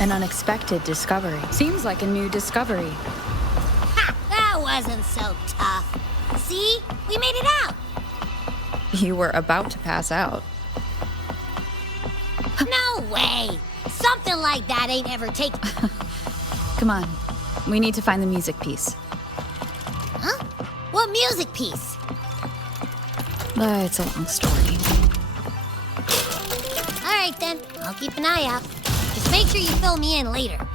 An unexpected discovery. Seems like a new discovery. Ha! That wasn't so tough. See? We made it out. You were about to pass out. No way. Something like that ain't ever taken. Come on. We need to find the music piece. Huh? What music piece? It's a long story. All right then. I'll keep an eye out. Just make sure you fill me in later.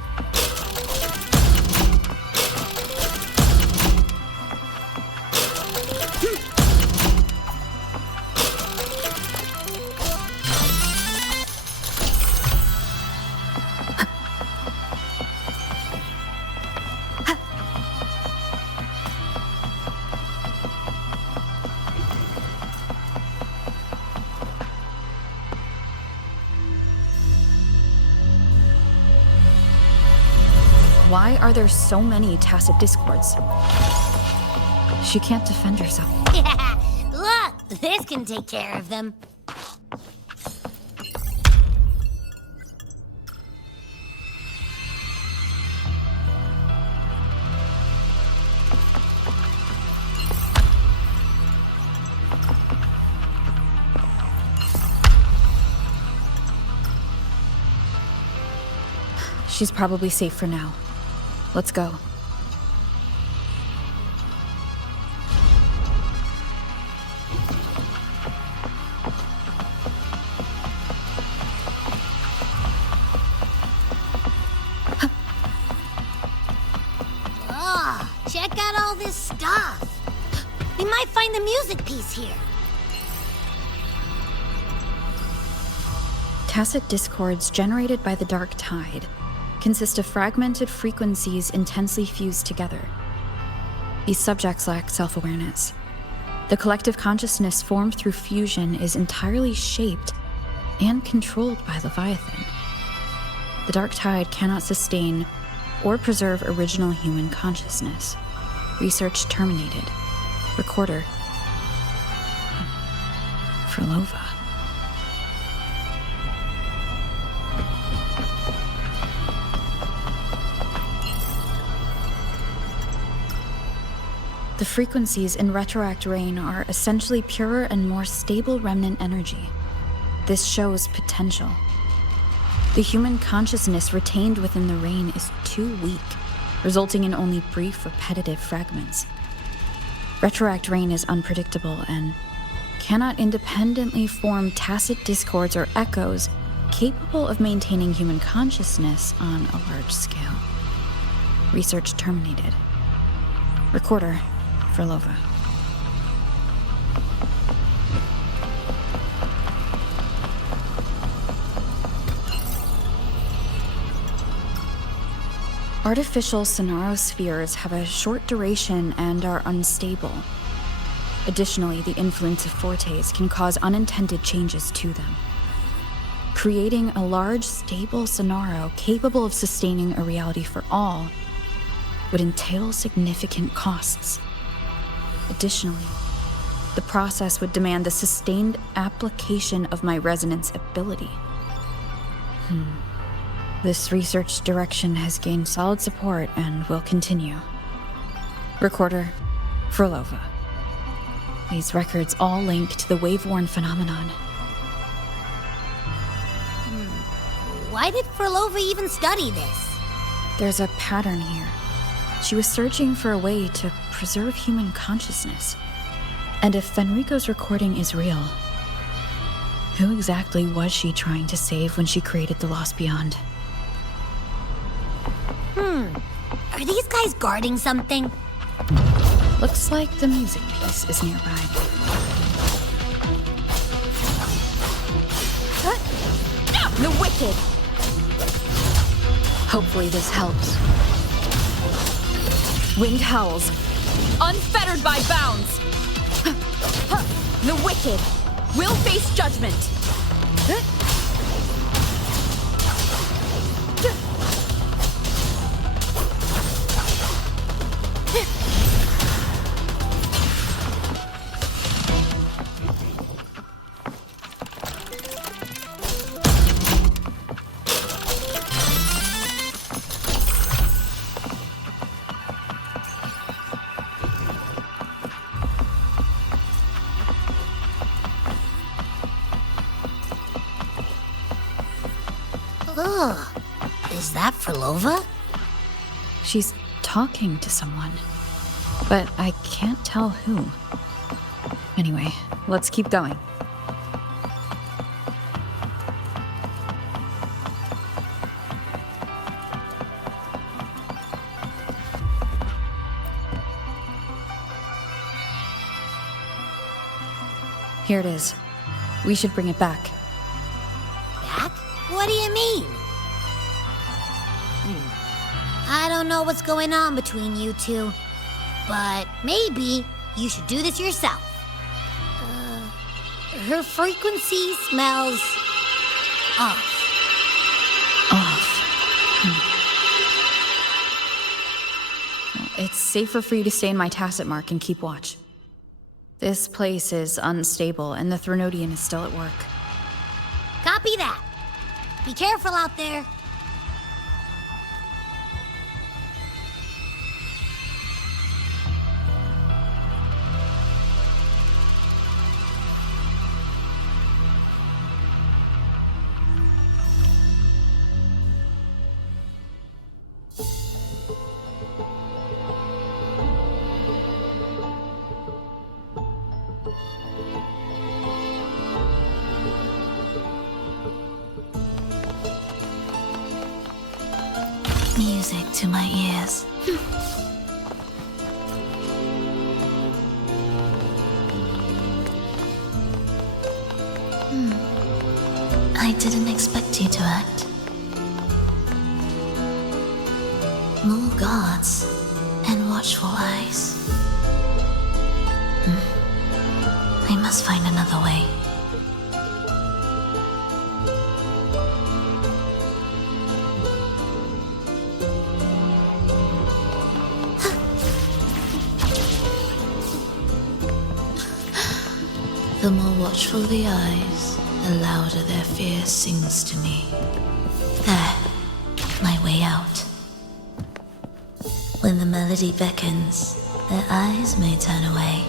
Why are there so many tacit discords? She can't defend herself. Look, this can take care of them. She's probably safe for now. Let's go. Oh, check out all this stuff. We might find the music piece here. Tacit discords generated by the Dark Tide consist of fragmented frequencies intensely fused together. These subjects lack self-awareness. The collective consciousness formed through fusion is entirely shaped and controlled by Leviathan. The Dark Tide cannot sustain or preserve original human consciousness. Research terminated. Recorder. Frolova. The frequencies in Retroact Rain are essentially purer and more stable remnant energy. This shows potential. The human consciousness retained within the rain is too weak, resulting in only brief, repetitive fragments. Retroact Rain is unpredictable and cannot independently form tacit discords or echoes capable of maintaining human consciousness on a large scale. Research terminated. Recorder for Lova. Artificial sonarospheres have a short duration and are unstable. Additionally, the influence of fortes can cause unintended changes to them. Creating a large, stable sonaro capable of sustaining a reality for all would entail significant costs. Additionally, the process would demand the sustained application of my resonance ability. This research direction has gained solid support and will continue. Recorder for Lova. These records all link to the wave-worn phenomenon. Why did Frolova even study this? There's a pattern here. She was searching for a way to preserve human consciousness. And if Fenrico's recording is real, who exactly was she trying to save when she created the Lost Beyond? Are these guys guarding something? Looks like the music piece is nearby. The wicked! Hopefully this helps. Wind howls, unfettered by bounds. The wicked will face judgment. Is that Frolova? She's talking to someone, but I can't tell who. Anyway, let's keep going. Here it is. We should bring it back. Back? What do you mean? I don't know what's going on between you two, but maybe you should do this yourself. Her frequency smells off. It's safer for you to stay in my tacit mark and keep watch. This place is unstable, and the Threnodian is still at work. Copy that. Be careful out there. Music to my ears. I didn't expect you to act. More guards and watchful eyes. I must find another way. The more watchful the eyes, the louder their fear sings to me. There, my way out. When the melody beckons, their eyes may turn away,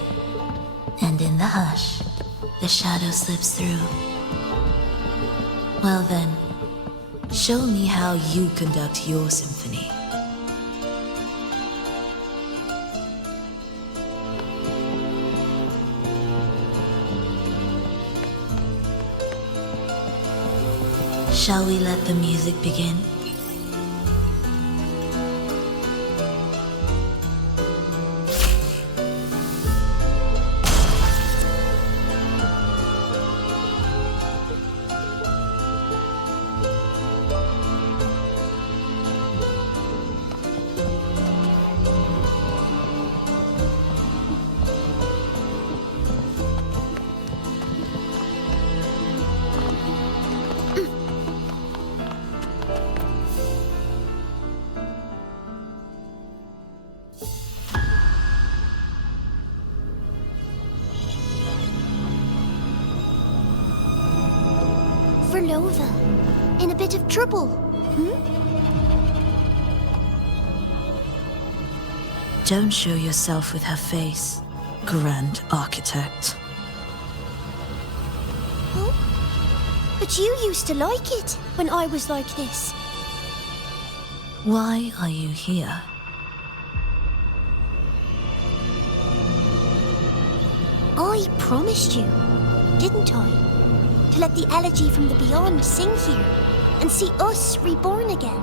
and in the hush, the shadow slips through. Well then, show me how you conduct your symphony. Shall we let the music begin? Frolova, in a bit of trouble, Don't show yourself with her face, Grand Architect. Huh? But you used to like it when I was like this. Why are you here? I promised you, didn't I? To let the elegy from the beyond sing here and see us reborn again.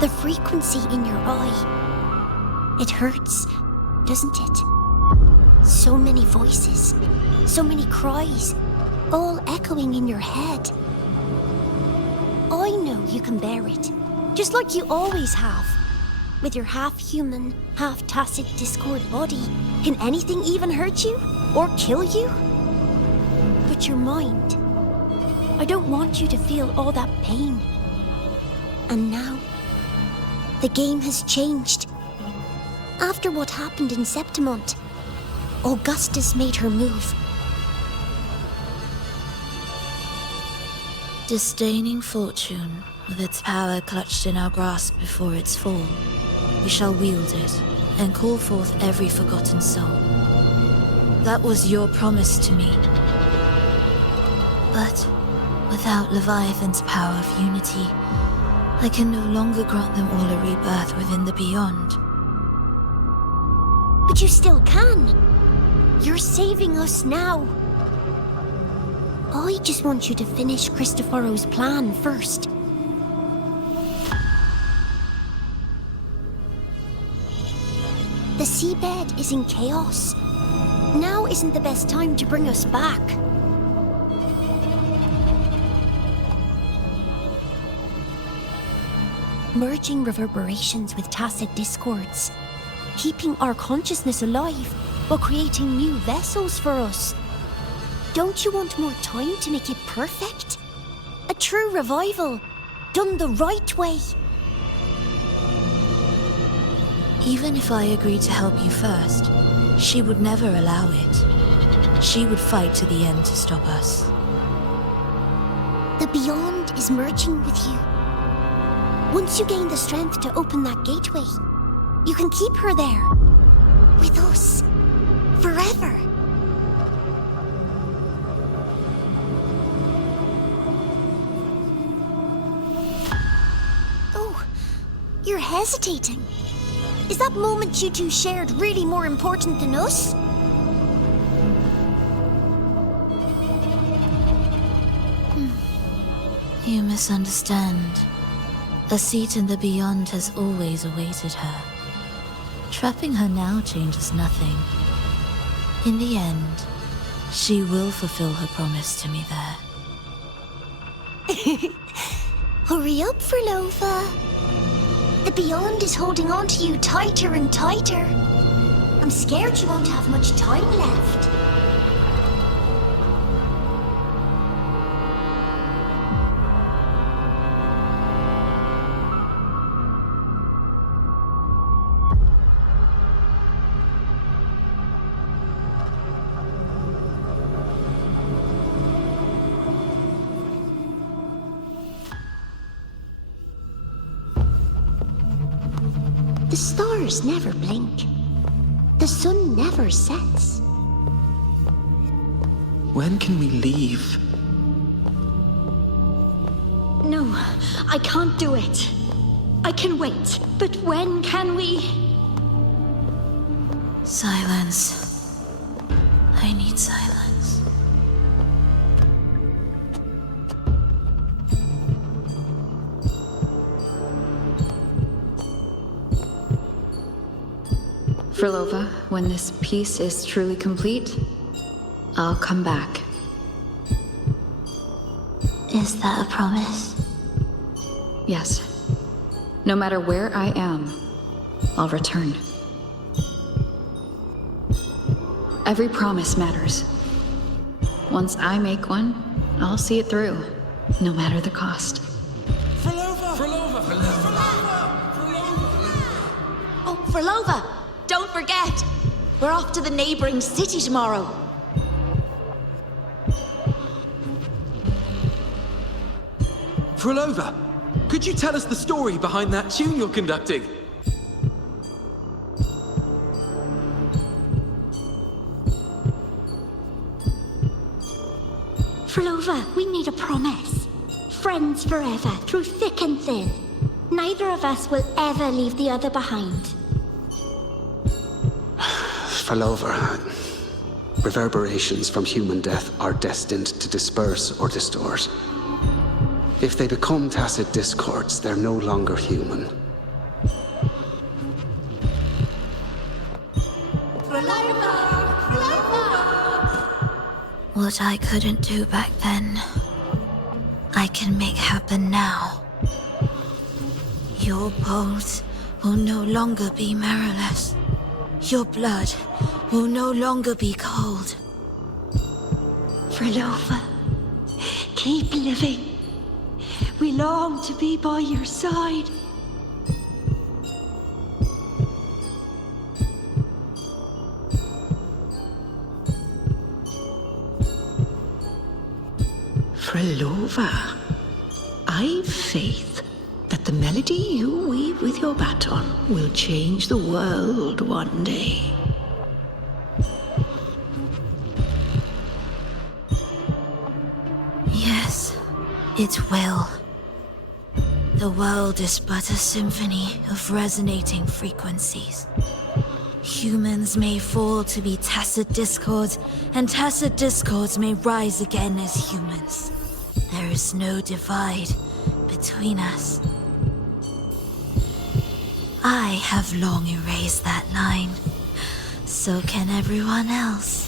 The frequency in your eye. It hurts, doesn't it? So many voices, so many cries, all echoing in your head. I know you can bear it, just like you always have. With your half-human, half-tacit Discord body, can anything even hurt you? Or kill you? But your mind, I don't want you to feel all that pain. And now, the game has changed. After what happened in Septimont, Augustus made her move. Disdaining fortune, with its power clutched in our grasp before its fall, we shall wield it and call forth every forgotten soul. That was your promise to me. But without Leviathan's power of unity, I can no longer grant them all a rebirth within the beyond. But you still can. You're saving us now. I just want you to finish Cristoforo's plan first. The seabed is in chaos. Now isn't the best time to bring us back. Merging reverberations with tacit discords. Keeping our consciousness alive while creating new vessels for us. Don't you want more time to make it perfect? A true revival, done the right way. Even if I agreed to help you first, she would never allow it. She would fight to the end to stop us. The Beyond is merging with you. Once you gain the strength to open that gateway, you can keep her there. With us. Forever. Oh, you're hesitating. Is that moment you two shared really more important than us? You misunderstand. A seat in the beyond has always awaited her. Trapping her now changes nothing. In the end, she will fulfill her promise to me there. Hurry up, Frolova. The Beyond is holding on to you tighter and tighter. I'm scared you won't have much time left. The stars never blink. The sun never sets. When can we leave? No, I can't do it. I can wait, but when can we? Silence. I need silence. Frolova, when this piece is truly complete, I'll come back. Is that a promise? Yes. No matter where I am, I'll return. Every promise matters. Once I make one, I'll see it through, no matter the cost. Frolova! Frolova! Oh, Frolova! Don't forget! We're off to the neighboring city tomorrow. Frolova, could you tell us the story behind that tune you're conducting? Frolova, we need a promise. Friends forever, through thick and thin. Neither of us will ever leave the other behind. Frolova, reverberations from human death are destined to disperse or distort. If they become tacit discords, they're no longer human. What I couldn't do back then, I can make happen now. Your bones will no longer be marrowless. Your blood will no longer be cold. Frolova, keep living. We long to be by your side. Frolova, I've faith that the melody you weave with your baton will change the world one day. Yes, it will. The world is but a symphony of resonating frequencies. Humans may fall to be tacit discords, and tacit discords may rise again as humans. There is no divide between us. I have long erased that line. So can everyone else.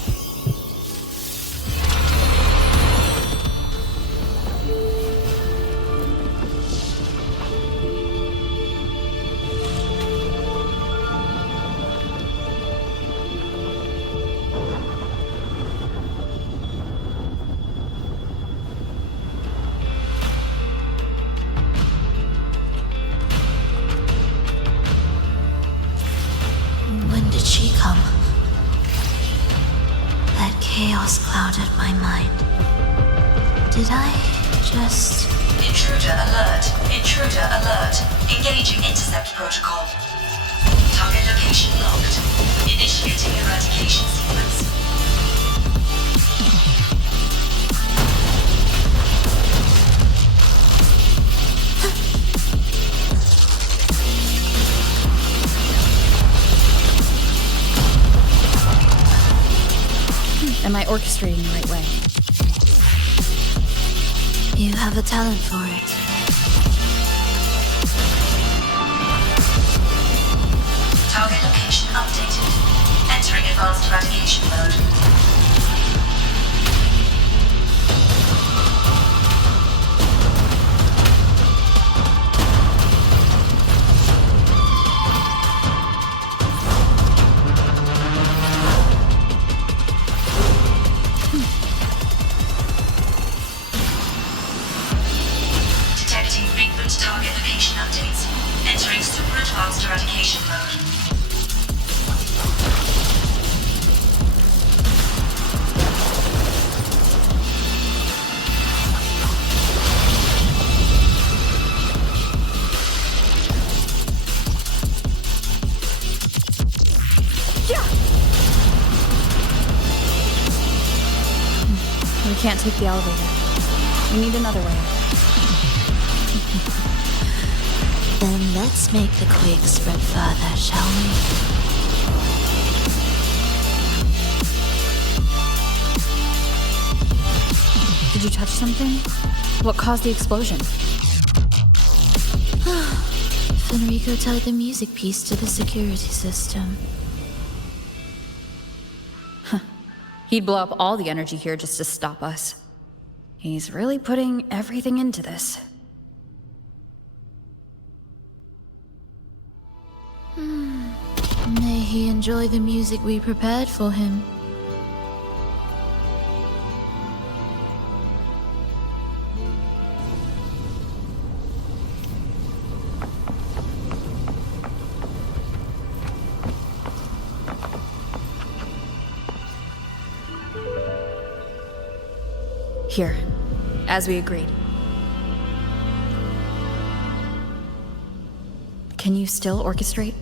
Chaos clouded my mind. Did I just... Intruder alert. Intruder alert. Engaging intercept protocol. Target location locked. Initiating eradication sequence. Am I orchestrating the right way? You have a talent for it. Target location updated. Entering advanced eradication mode. Target location updates. Entering super advanced eradication mode. We can't take the elevator. We need another way. Then let's make the quake spread further, shall we? Did you touch something? What caused the explosion? Fenrico tied the music piece to the security system. He'd blow up all the energy here just to stop us. He's really putting everything into this. May he enjoy the music we prepared for him. Here, as we agreed. Can you still orchestrate?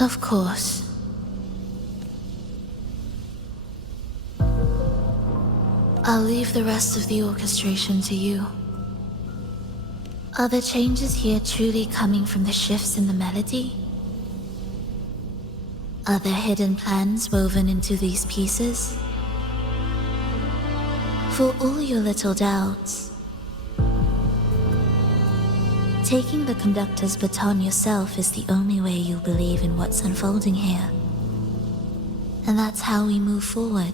Of course. I'll leave the rest of the orchestration to you. Are the changes here truly coming from the shifts in the melody? Are there hidden plans woven into these pieces? For all your little doubts, taking the conductor's baton yourself is the only way you'll believe in what's unfolding here. And that's how we move forward.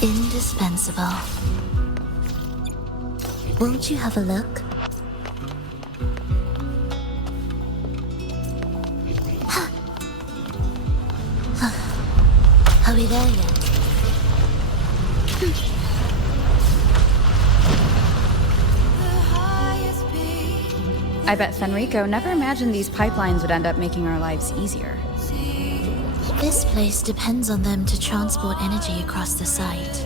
Indispensable. Won't you have a look? Are we there yet? I bet Fenrico never imagined these pipelines would end up making our lives easier. This place depends on them to transport energy across the site.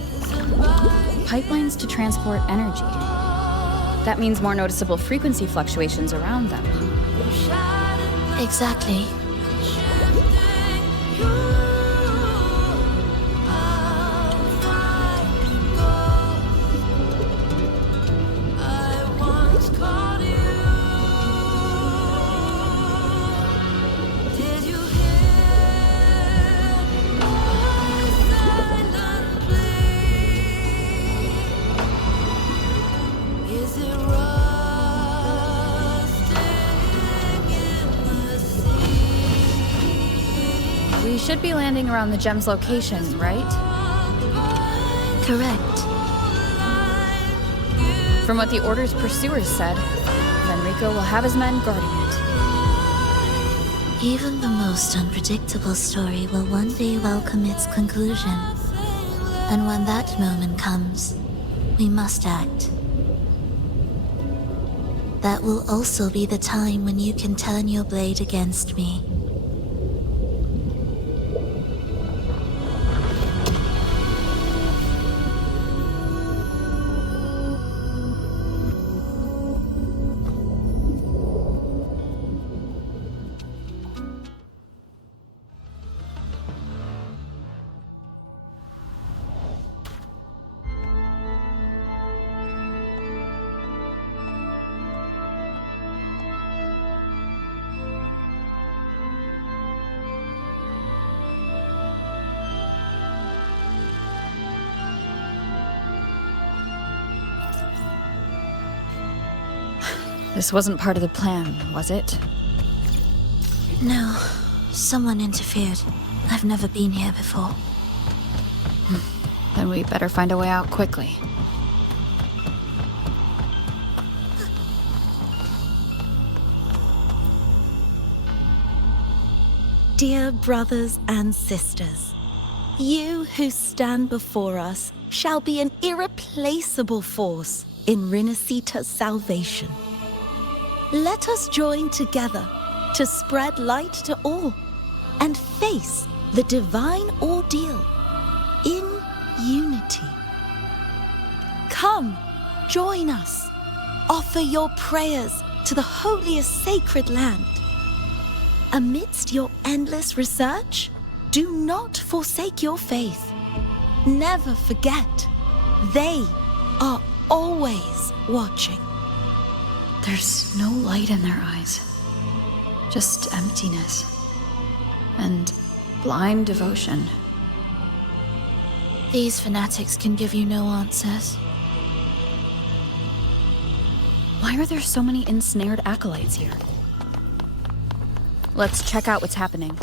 Pipelines to transport energy. That means more noticeable frequency fluctuations around them. Exactly. We should be landing around the gem's location, right? Correct. From what the Order's pursuers said, Fenrico will have his men guarding it. Even the most unpredictable story will one day welcome its conclusion. And when that moment comes, we must act. That will also be the time when you can turn your blade against me. This wasn't part of the plan, was it? No. Someone interfered. I've never been here before. Then we better find a way out quickly. Dear brothers and sisters, you who stand before us shall be an irreplaceable force in Rinasita's salvation. Let us join together to spread light to all and face the divine ordeal in unity. Come, join us. Offer your prayers to the holiest sacred land. Amidst your endless research, Do not forsake your faith. Never forget. They are always watching. There's no light in their eyes. Just emptiness. And blind devotion. These fanatics can give you no answers. Why are there so many ensnared acolytes here? Let's check out what's happening.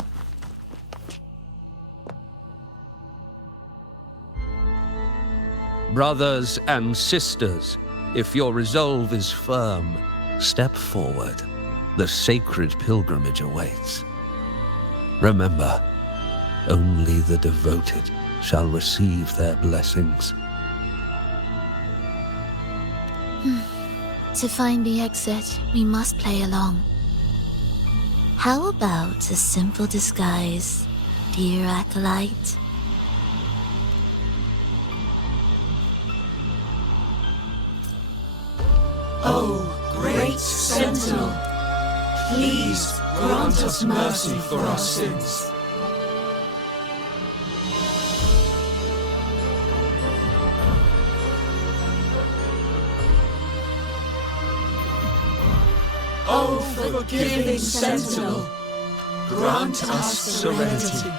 Brothers and sisters, if your resolve is firm, step forward. The sacred pilgrimage awaits. Remember, only the devoted shall receive their blessings. To find the exit, we must play along. How about a simple disguise, dear acolyte? Oh, great Sentinel, please grant us mercy for our sins. Oh, forgiving Sentinel, grant us serenity.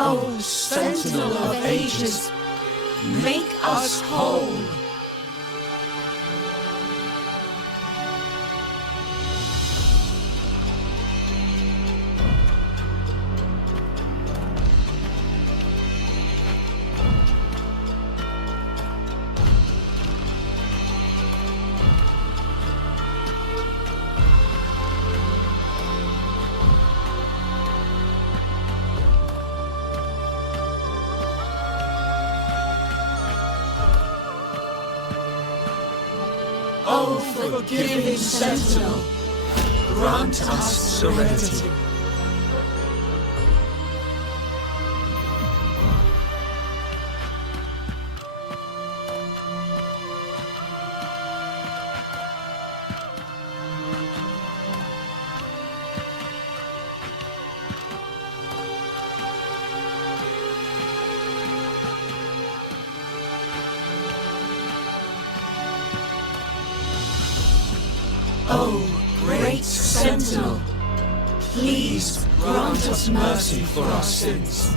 Oh, Sentinel of ages, make us whole. Oh, forgiving Sentinel, grant us serenity. Oh, great Sentinel, please grant us mercy for our sins.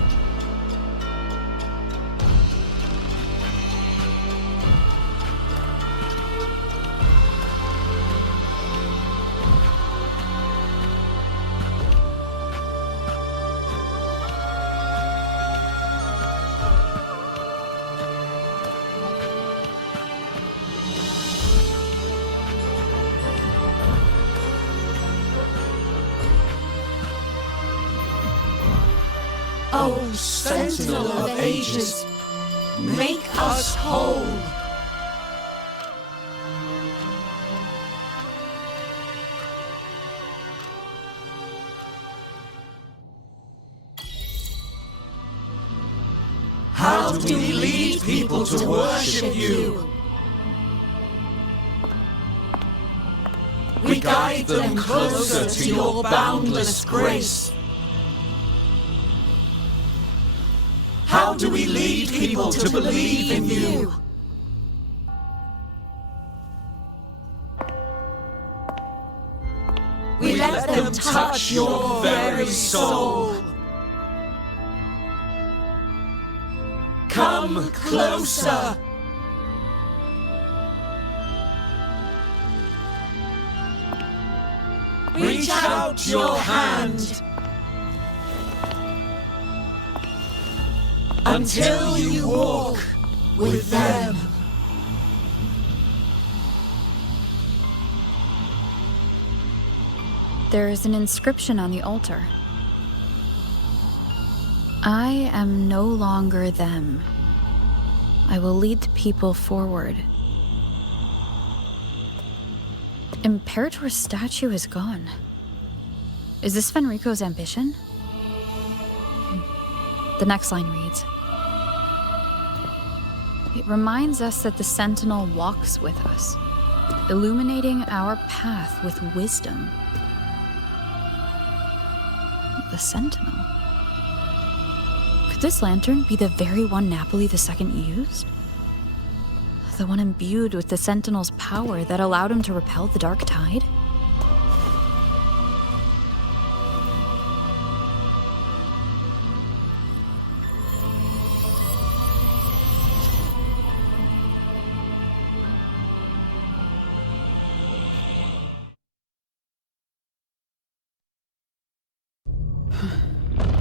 Oh, Sentinel of ages, make us whole. How do we lead people to worship you? We guide them closer to your boundless grace. How do we lead people to believe in you? We let them touch your very soul. Come closer. Reach out your hand. Until you walk with them. There is an inscription on the altar. I am no longer them. I will lead the people forward. Imperator's statue is gone. Is this Fenrico's ambition? The next line reads, it reminds us that the Sentinel walks with us, illuminating our path with wisdom. The Sentinel. Could this lantern be the very one Napoli II used? The one imbued with the Sentinel's power that allowed him to repel the dark tide?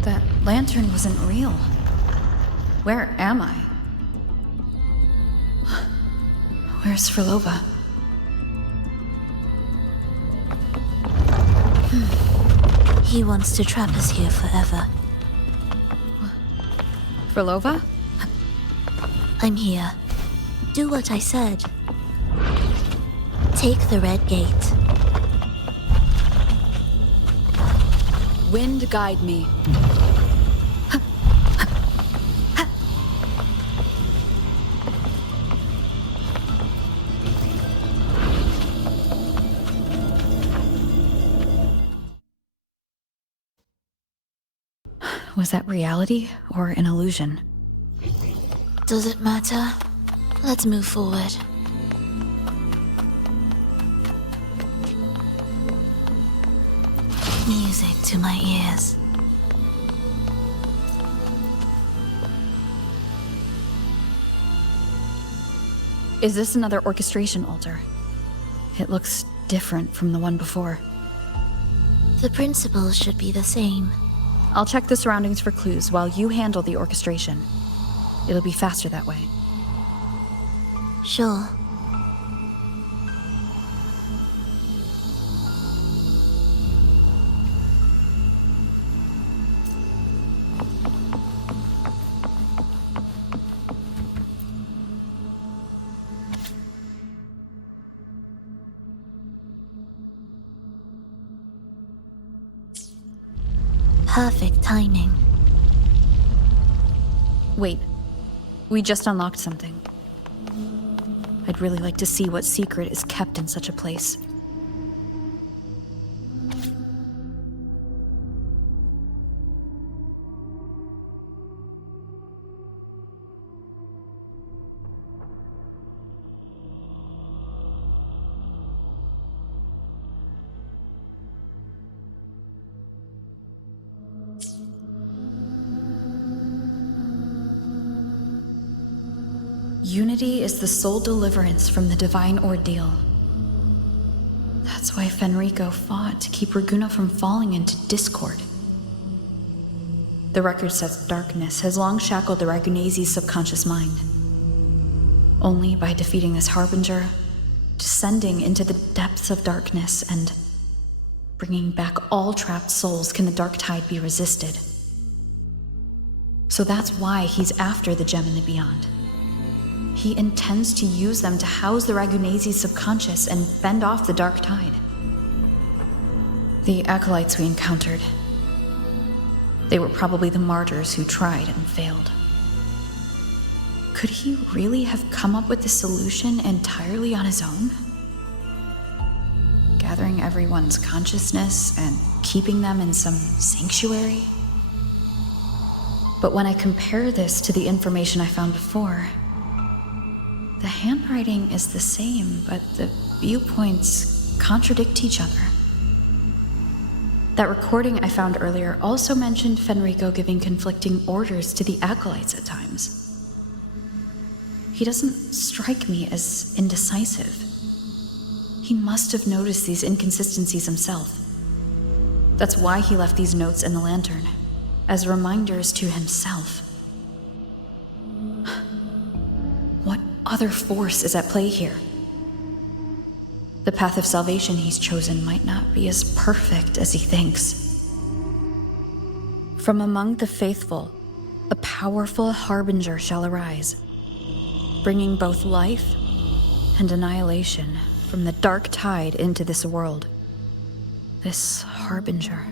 That lantern wasn't real. Where am I? Where's Frolova? He wants to trap us here forever. Frolova? I'm here. Do what I said. Take the red gate. Wind guide me. Was that reality or an illusion? Does it matter? Let's move forward. Music to my ears. Is this another orchestration altar? It looks different from the one before. The principles should be the same. I'll check the surroundings for clues while you handle the orchestration. It'll be faster that way. Sure. Perfect timing. Wait, we just unlocked something. I'd really like to see what secret is kept in such a place. Unity is the sole deliverance from the divine ordeal. That's why Fenrico fought to keep Raguna from falling into discord. The record says darkness has long shackled the Ragunese's subconscious mind. Only by defeating this harbinger, descending into the depths of darkness, and bringing back all trapped souls can the dark tide be resisted. So that's why he's after the gem in the beyond. He intends to use them to house the Ragunese's subconscious and fend off the dark tide. The acolytes we encountered, they were probably the martyrs who tried and failed. Could he really have come up with the solution entirely on his own? Gathering everyone's consciousness and keeping them in some sanctuary? But when I compare this to the information I found before, the handwriting is the same, but the viewpoints contradict each other. That recording I found earlier also mentioned Fenrico giving conflicting orders to the acolytes at times. He doesn't strike me as indecisive. He must have noticed these inconsistencies himself. That's why he left these notes in the lantern, as reminders to himself. What other force is at play here? The path of salvation he's chosen might not be as perfect as he thinks. From among the faithful, a powerful harbinger shall arise, bringing both life and annihilation from the dark tide into this world. This harbinger.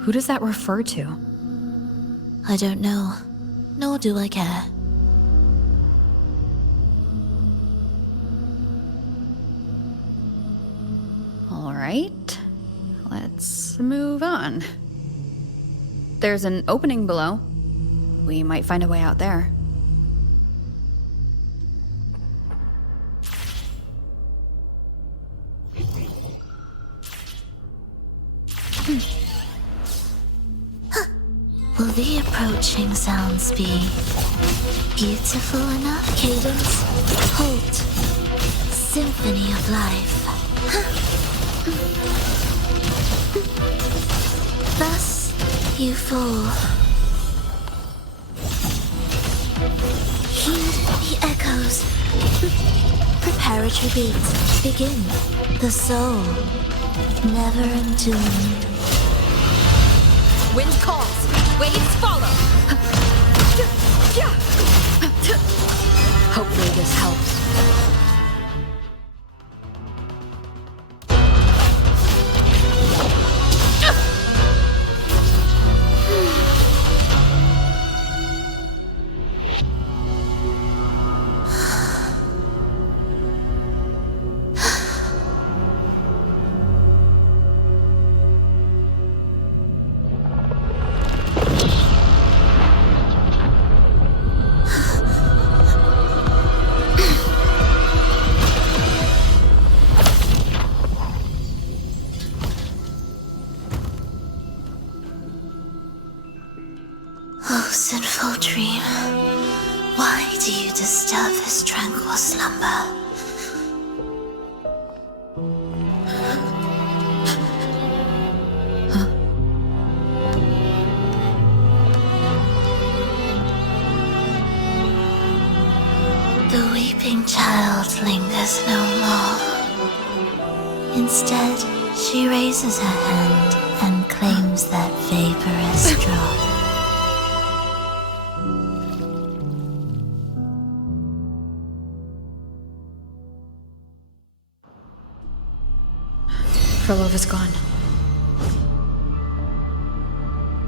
Who does that refer to? I don't know, nor do I care. right. Let's move on. There's an opening below. We might find a way out there. Will the approaching sounds be beautiful enough? Cadence, halt, symphony of life. Thus you fall. Heed the echoes. Preparatory beats begin. The soul, never entombed. Wind calls, waves follow. Hopefully this helps. Oh, sinful dream, why do you disturb this tranquil slumber? The weeping child lingers no more. Instead, she raises her hand and claims that vaporous drop. Frolova's gone.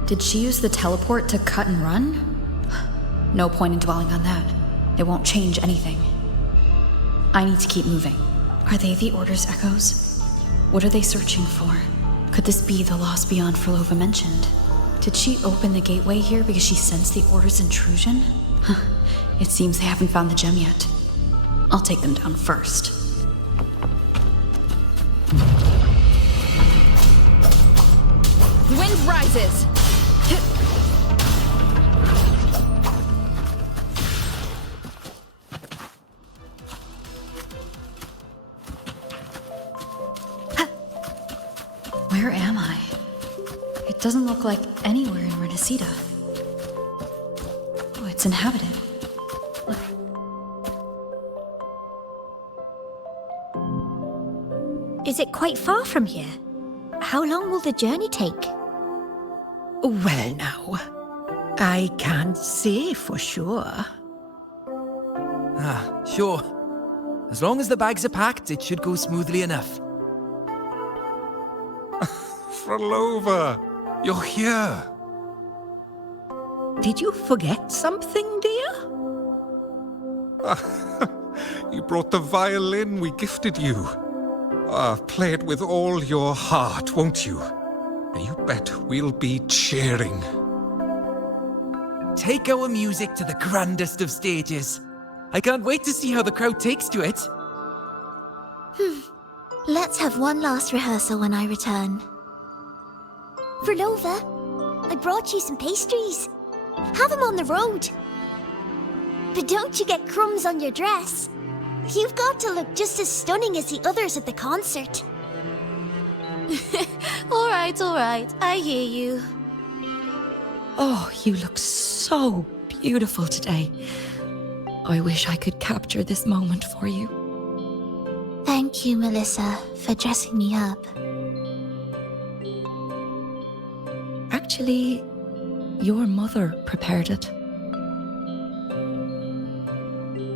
Did she use the teleport to cut and run? No point in dwelling on that. It won't change anything. I need to keep moving. Are they the Order's echoes? What are they searching for? Could this be the lost beyond Frolova mentioned? Did she open the gateway here because she sensed the Order's intrusion? It seems they haven't found the gem yet. I'll take them down first. Wind rises. Where am I? It doesn't look like anywhere in Renacita. Oh, it's inhabited. Is it quite far from here? How long will the journey take? Well, now, I can't say for sure. Sure. As long as the bags are packed, it should go smoothly enough. Frolova, you're here. Did you forget something, dear? You brought the violin we gifted you. Play it with all your heart, won't you? You bet we'll be cheering. Take our music to the grandest of stages. I can't wait to see how the crowd takes to it. Let's have one last rehearsal when I return. Frolova, I brought you some pastries. Have them on the road. But don't you get crumbs on your dress. You've got to look just as stunning as the others at the concert. All right, I hear you. Oh, you look so beautiful today. I wish I could capture this moment for you. Thank you, Melissa, for dressing me up. Actually, your mother prepared it.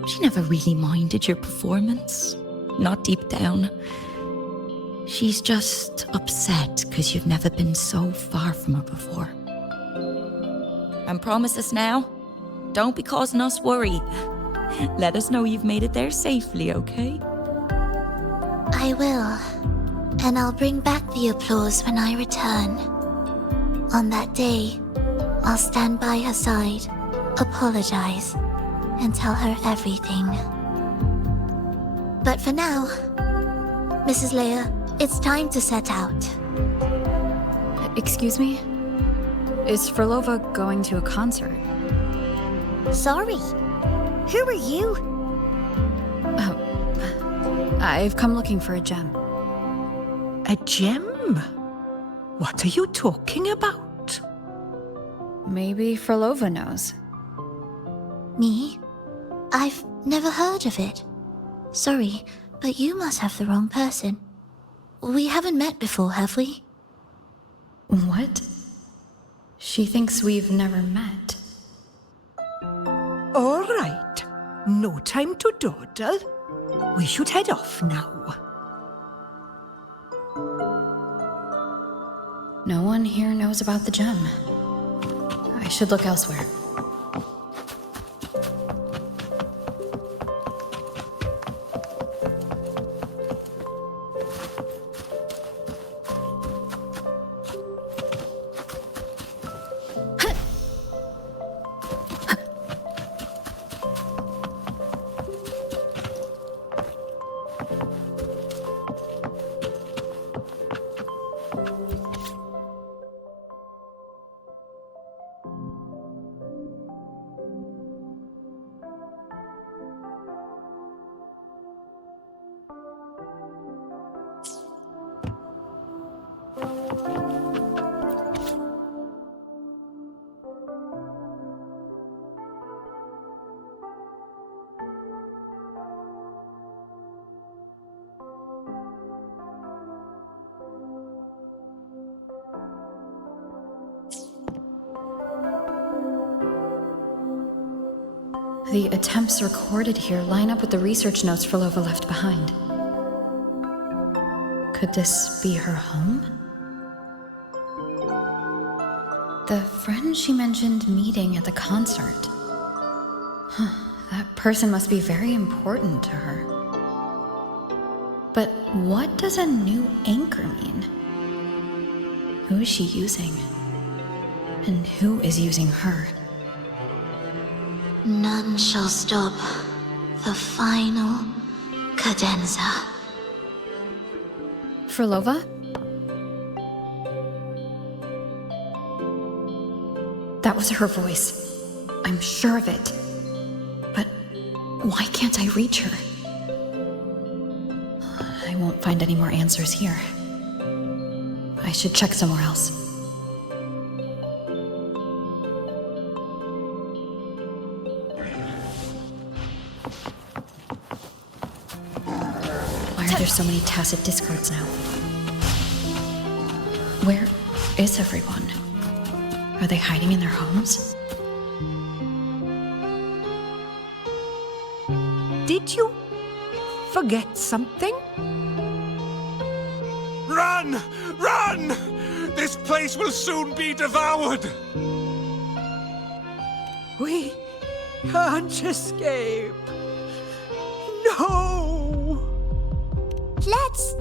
She never really minded your performance, not deep down. She's just upset because you've never been so far from her before. And promise us now, don't be causing us worry. Let us know you've made it there safely, okay? I will. And I'll bring back the applause when I return. On that day, I'll stand by her side, apologize, and tell her everything. But for now, Mrs. Leia, it's time to set out. Excuse me? Is Frolova going to a concert? Sorry. Who are you? Oh, I've come looking for a gem. A gem? What are you talking about? Maybe Frolova knows. Me? I've never heard of it. Sorry, but you must have the wrong person. We haven't met before, have we? What? She thinks we've never met. All right. No time to dawdle. We should head off now. No one here knows about the gem. I should look elsewhere. The attempts recorded here line up with the research notes Frolova left behind. Could this be her home? The friend she mentioned meeting at the concert. That person must be very important to her. But what does a new anchor mean? Who is she using? And who is using her? None shall stop the final cadenza. Frolova? That was her voice. I'm sure of it. But why can't I reach her? I won't find any more answers here. I should check somewhere else. There's so many tacit discords now. Where is everyone? Are they hiding in their homes? Did you forget something? Run! Run! This place will soon be devoured! We can't escape. No! Let's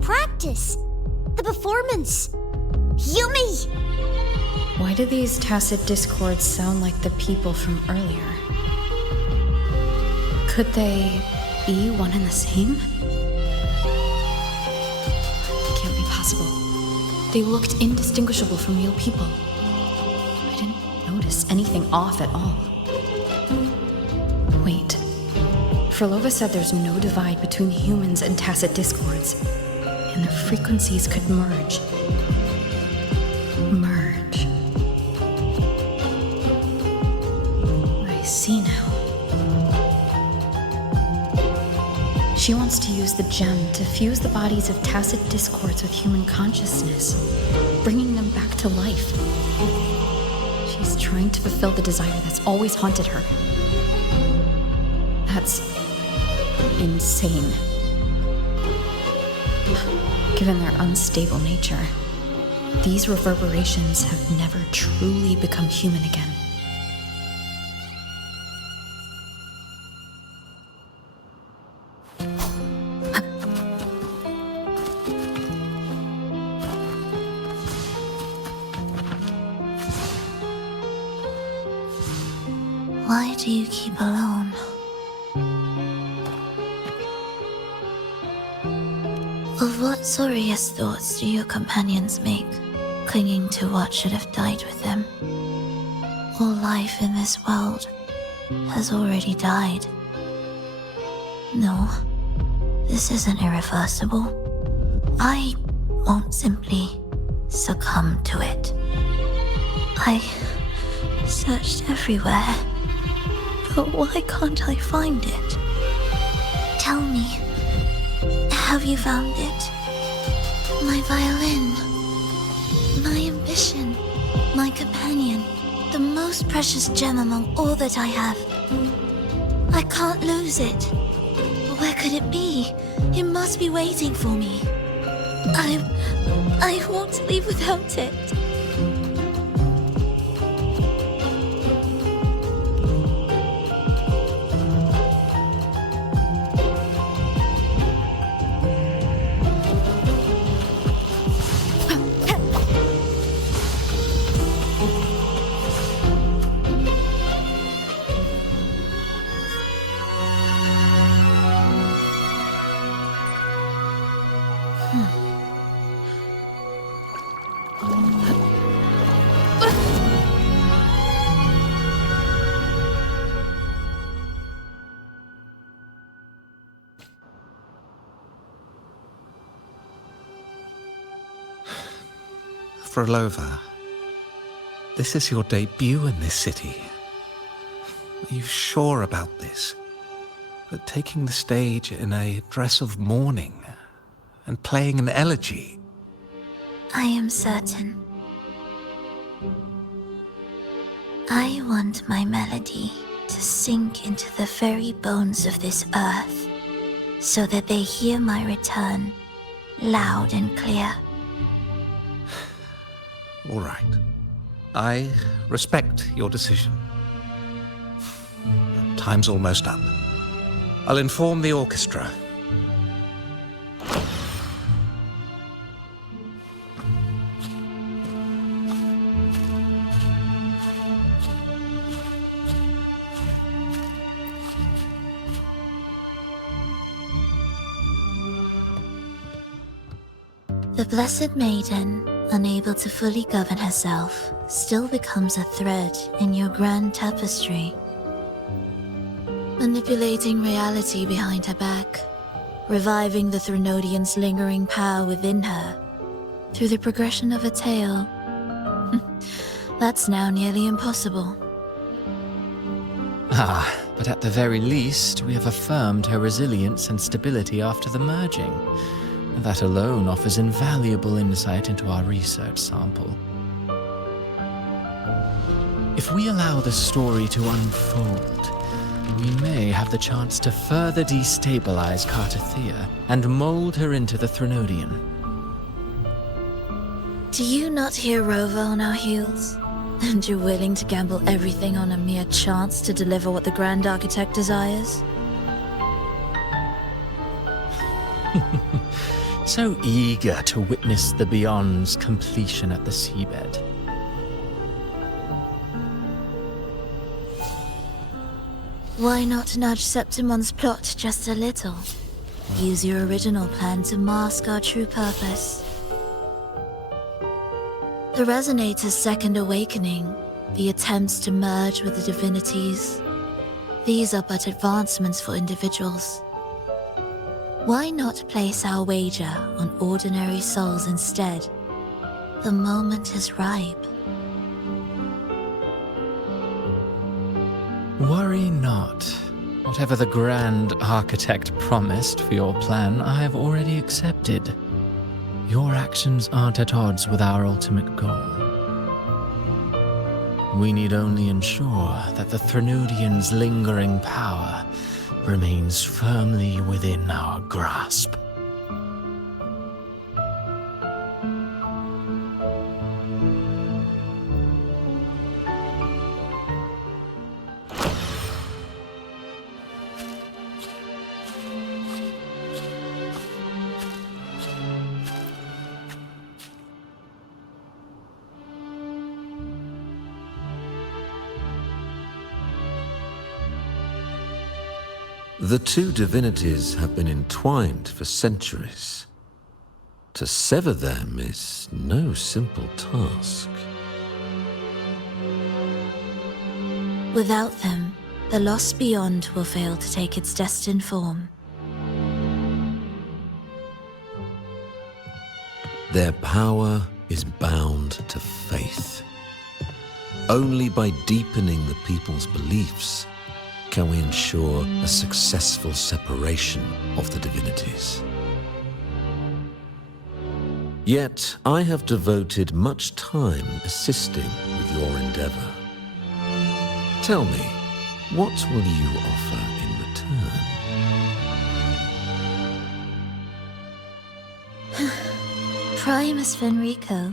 practice the performance. Yummy! Why do these tacit discords sound like the people from earlier? Could they be one and the same? Can't be possible. They looked indistinguishable from real people. I didn't notice anything off at all. Wait. Frolova said there's no divide between humans and tacit discords, and their frequencies could merge. Merge. I see now. She wants to use the gem to fuse the bodies of tacit discords with human consciousness, bringing them back to life. She's trying to fulfill the desire that's always haunted her. That's insane. Given their unstable nature, these reverberations have never truly become human again. Why do you keep alone? Of what sorriest thoughts do your companions make, clinging to what should have died with them? All life in this world has already died. No, this isn't irreversible. I won't simply succumb to it. I searched everywhere, but why can't I find it? Tell me, have you found it? My violin, my ambition, my companion, the most precious gem among all that I have. I can't lose it. Where could it be? It must be waiting for me. I won't leave without it. Frolova, this is your debut in this city. Are you sure about this? But taking the stage in a dress of mourning and playing an elegy? I am certain. I want my melody to sink into the very bones of this earth, so that they hear my return loud and clear. All right. I respect your decision. Time's almost up. I'll inform the orchestra. The Blessed Maiden, unable to fully govern herself, still becomes a thread in your grand tapestry. Manipulating reality behind her back, reviving the Threnodian's lingering power within her, through the progression of a tale. That's now nearly impossible. Ah, but at the very least, we have affirmed her resilience and stability after the merging. That alone offers invaluable insight into our research sample. If we allow the story to unfold, we may have the chance to further destabilize Cartathea and mold her into the Threnodian. Do you not hear Rover on our heels? And you're willing to gamble everything on a mere chance to deliver what the Grand Architect desires? So eager to witness the Beyond's completion at the seabed. Why not nudge Septimon's plot just a little? Use your original plan to mask our true purpose. The Resonator's second awakening, the attempts to merge with the divinities, these are but advancements for individuals. Why not place our wager on ordinary souls instead? The moment is ripe. Worry not. Whatever the Grand Architect promised for your plan, I have already accepted. Your actions aren't at odds with our ultimate goal. We need only ensure that the Threnodian's lingering power remains firmly within our grasp. The two divinities have been entwined for centuries. To sever them is no simple task. Without them, the lost beyond will fail to take its destined form. Their power is bound to faith. Only by deepening the people's beliefs can we ensure a successful separation of the divinities. Yet I have devoted much time assisting with your endeavor. Tell me, what will you offer in return? Primus Fenrico,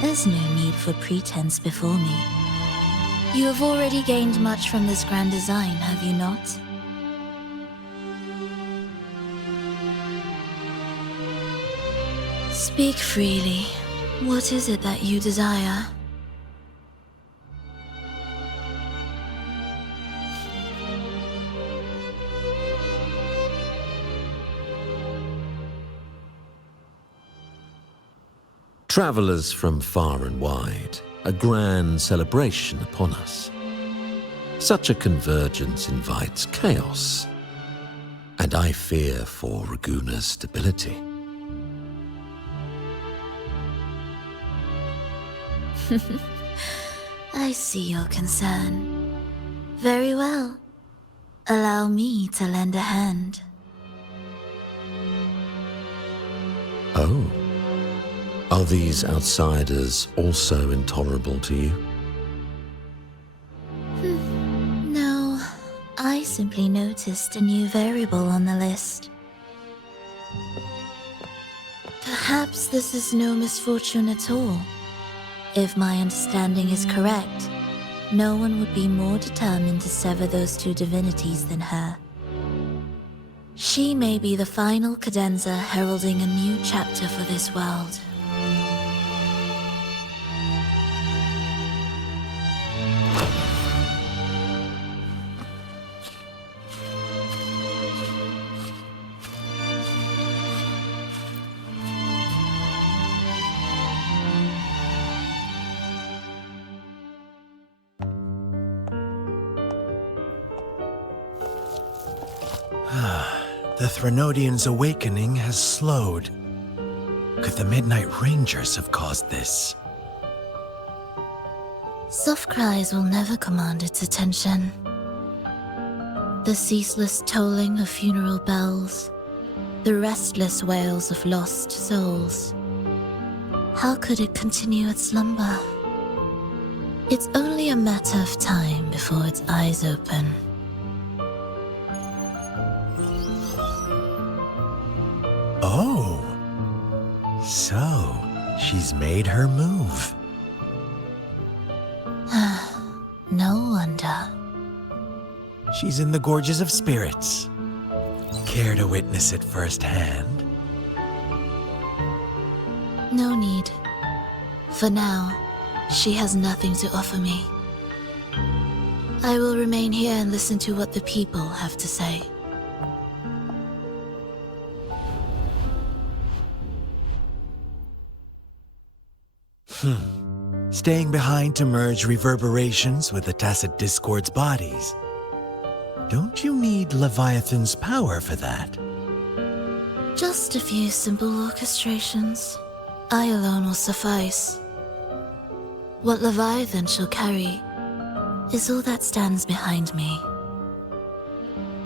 there's no need for pretense before me. You have already gained much from this grand design, have you not? Speak freely. What is it that you desire? Travelers from far and wide, a grand celebration upon us. Such a convergence invites chaos, and I fear for Raguna's stability. I see your concern. Very well. Allow me to lend a hand. Oh. Are these outsiders also intolerable to you? No, I simply noticed a new variable on the list. Perhaps this is no misfortune at all. If my understanding is correct, no one would be more determined to sever those two divinities than her. She may be the final cadenza heralding a new chapter for this world. The Threnodians' awakening has slowed. Could the Midnight Rangers have caused this? Soft cries will never command its attention. The ceaseless tolling of funeral bells, the restless wails of lost souls. How could it continue its slumber? It's only a matter of time before its eyes open. Oh, so she's made her move. No wonder. She's in the Gorges of Spirits. Care to witness it firsthand? No need. For now, she has nothing to offer me. I will remain here and listen to what the people have to say. Staying behind to merge reverberations with the Tacit Discord's bodies. Don't you need Leviathan's power for that? Just a few simple orchestrations. I alone will suffice. What Leviathan shall carry is all that stands behind me.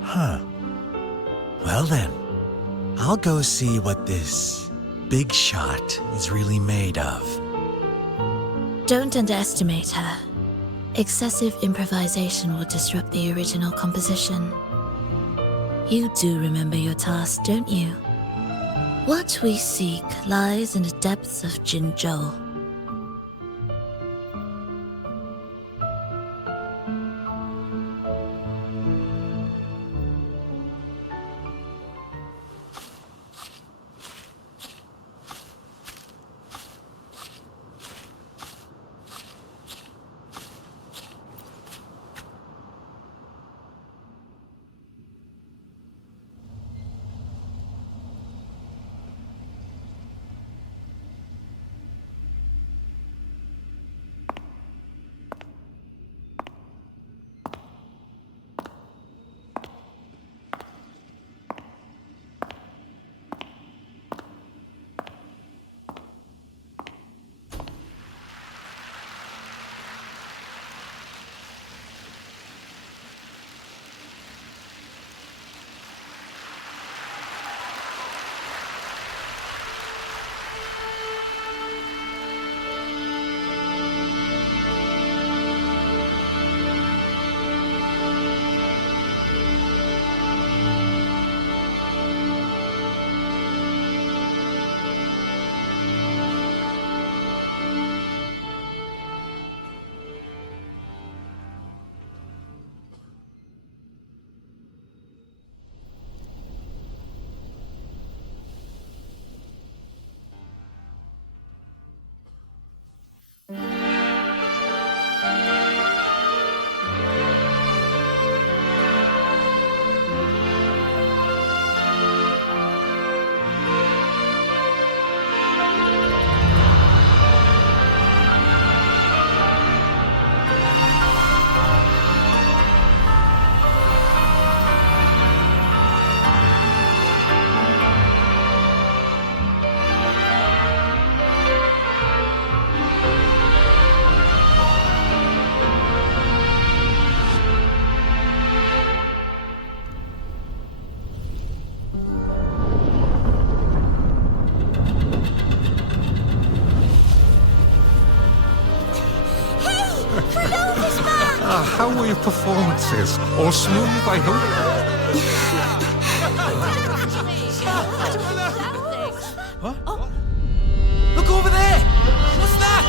Huh. Well then, I'll go see what this big shot is really made of. Don't underestimate her. Excessive improvisation will disrupt the original composition. You do remember your task, don't you? What we seek lies in the depths of Jinzhou. how were your performances? All smooth, I hope? What? Look over there! What's that?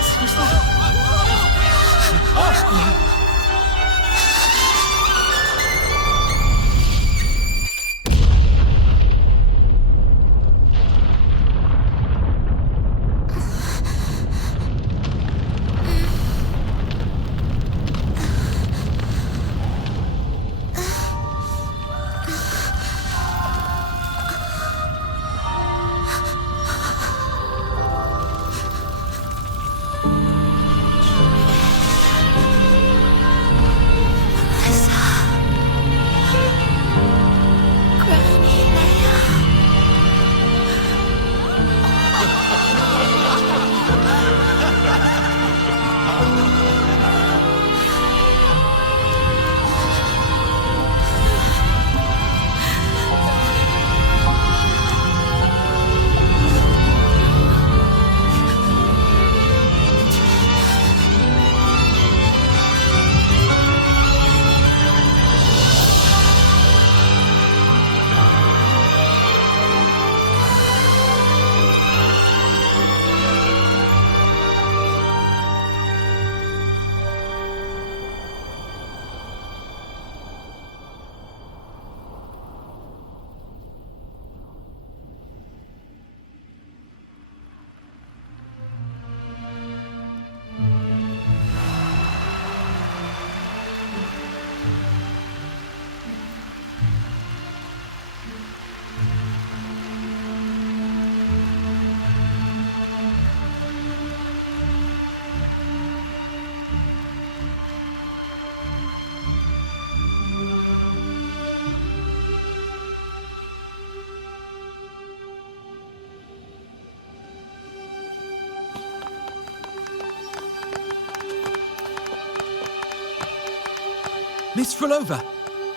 Miss Frolova,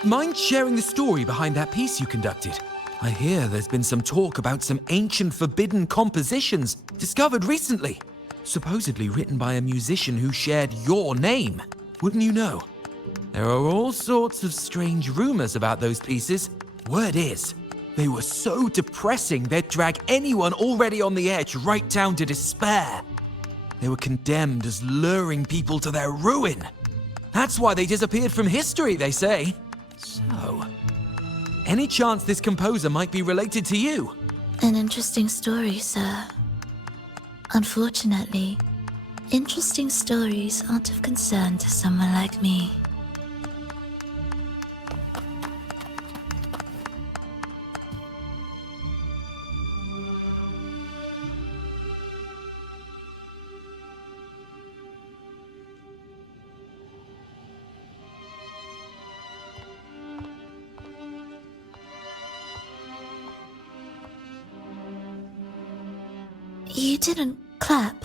mind sharing the story behind that piece you conducted? I hear there's been some talk about some ancient forbidden compositions discovered recently, supposedly written by a musician who shared your name. Wouldn't you know? There are all sorts of strange rumors about those pieces. Word is, they were so depressing they'd drag anyone already on the edge right down to despair. They were condemned as luring people to their ruin. That's why they disappeared from history, they say. So, any chance this composer might be related to you? An interesting story, sir. Unfortunately, interesting stories aren't of concern to someone like me. You didn't clap.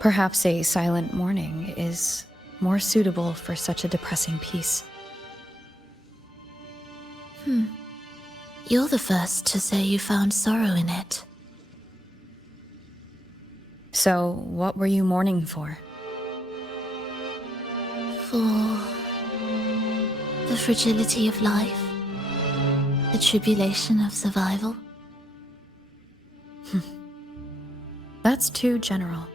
Perhaps a silent mourning is more suitable for such a depressing piece. You're the first to say you found sorrow in it. So, what were you mourning for? For the fragility of life. The tribulation of survival? That's too general.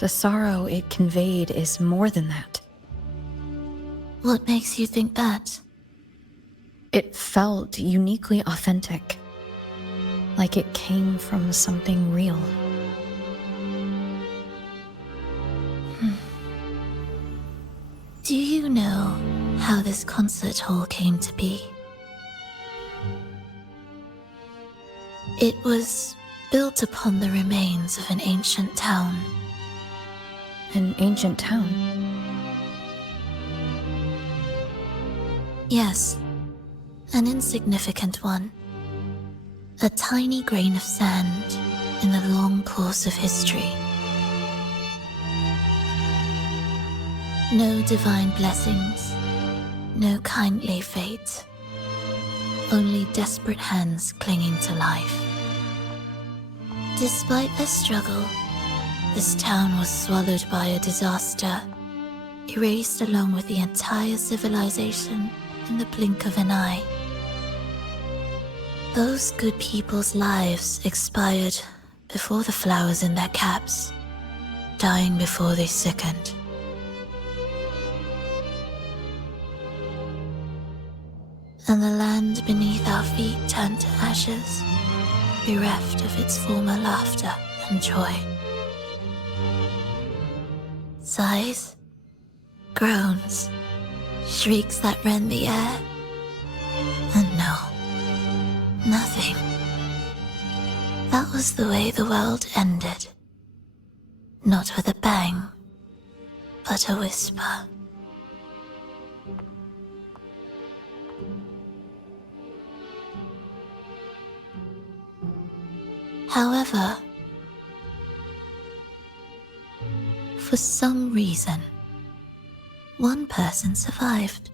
The sorrow it conveyed is more than that. What makes you think that? It felt uniquely authentic. Like it came from something real. Do you know how this concert hall came to be? It was built upon the remains of an ancient town. An ancient town? Yes, an insignificant one. A tiny grain of sand in the long course of history. No divine blessings, no kindly fate. Only desperate hands clinging to life. Despite their struggle, This town was swallowed by a disaster, erased along with the entire civilization in the blink of an eye. Those good people's lives expired before the flowers in their caps, dying before they sickened. And the land beneath our feet turned to ashes, bereft of its former laughter and joy. Sighs, groans, shrieks that rend the air, and no, nothing. That was the way the world ended. Not with a bang, but a whisper. However, for some reason, one person survived.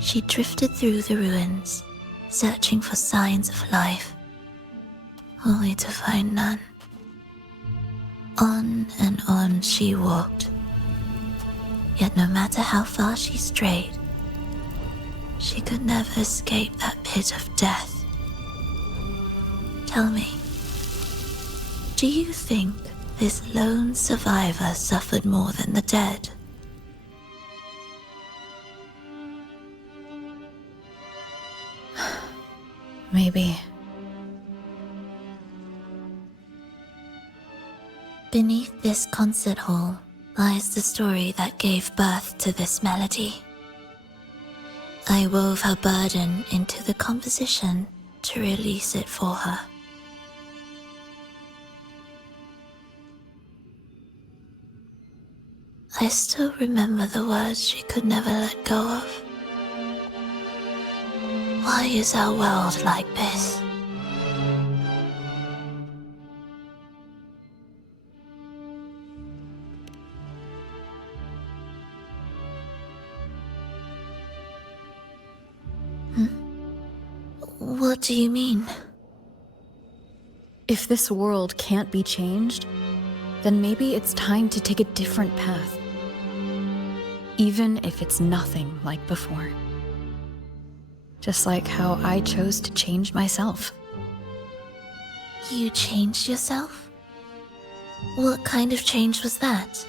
She drifted through the ruins, searching for signs of life, only to find none. On and on she walked, yet no matter how far she strayed, she could never escape that pit of death. Tell me, do you think this lone survivor suffered more than the dead? Maybe. Beneath this concert hall lies the story that gave birth to this melody. I wove her burden into the composition to release it for her. I still remember the words she could never let go of. Why is our world like this? What do you mean? If this world can't be changed, then maybe it's time to take a different path. Even if it's nothing like before. Just like how I chose to change myself. You changed yourself? What kind of change was that?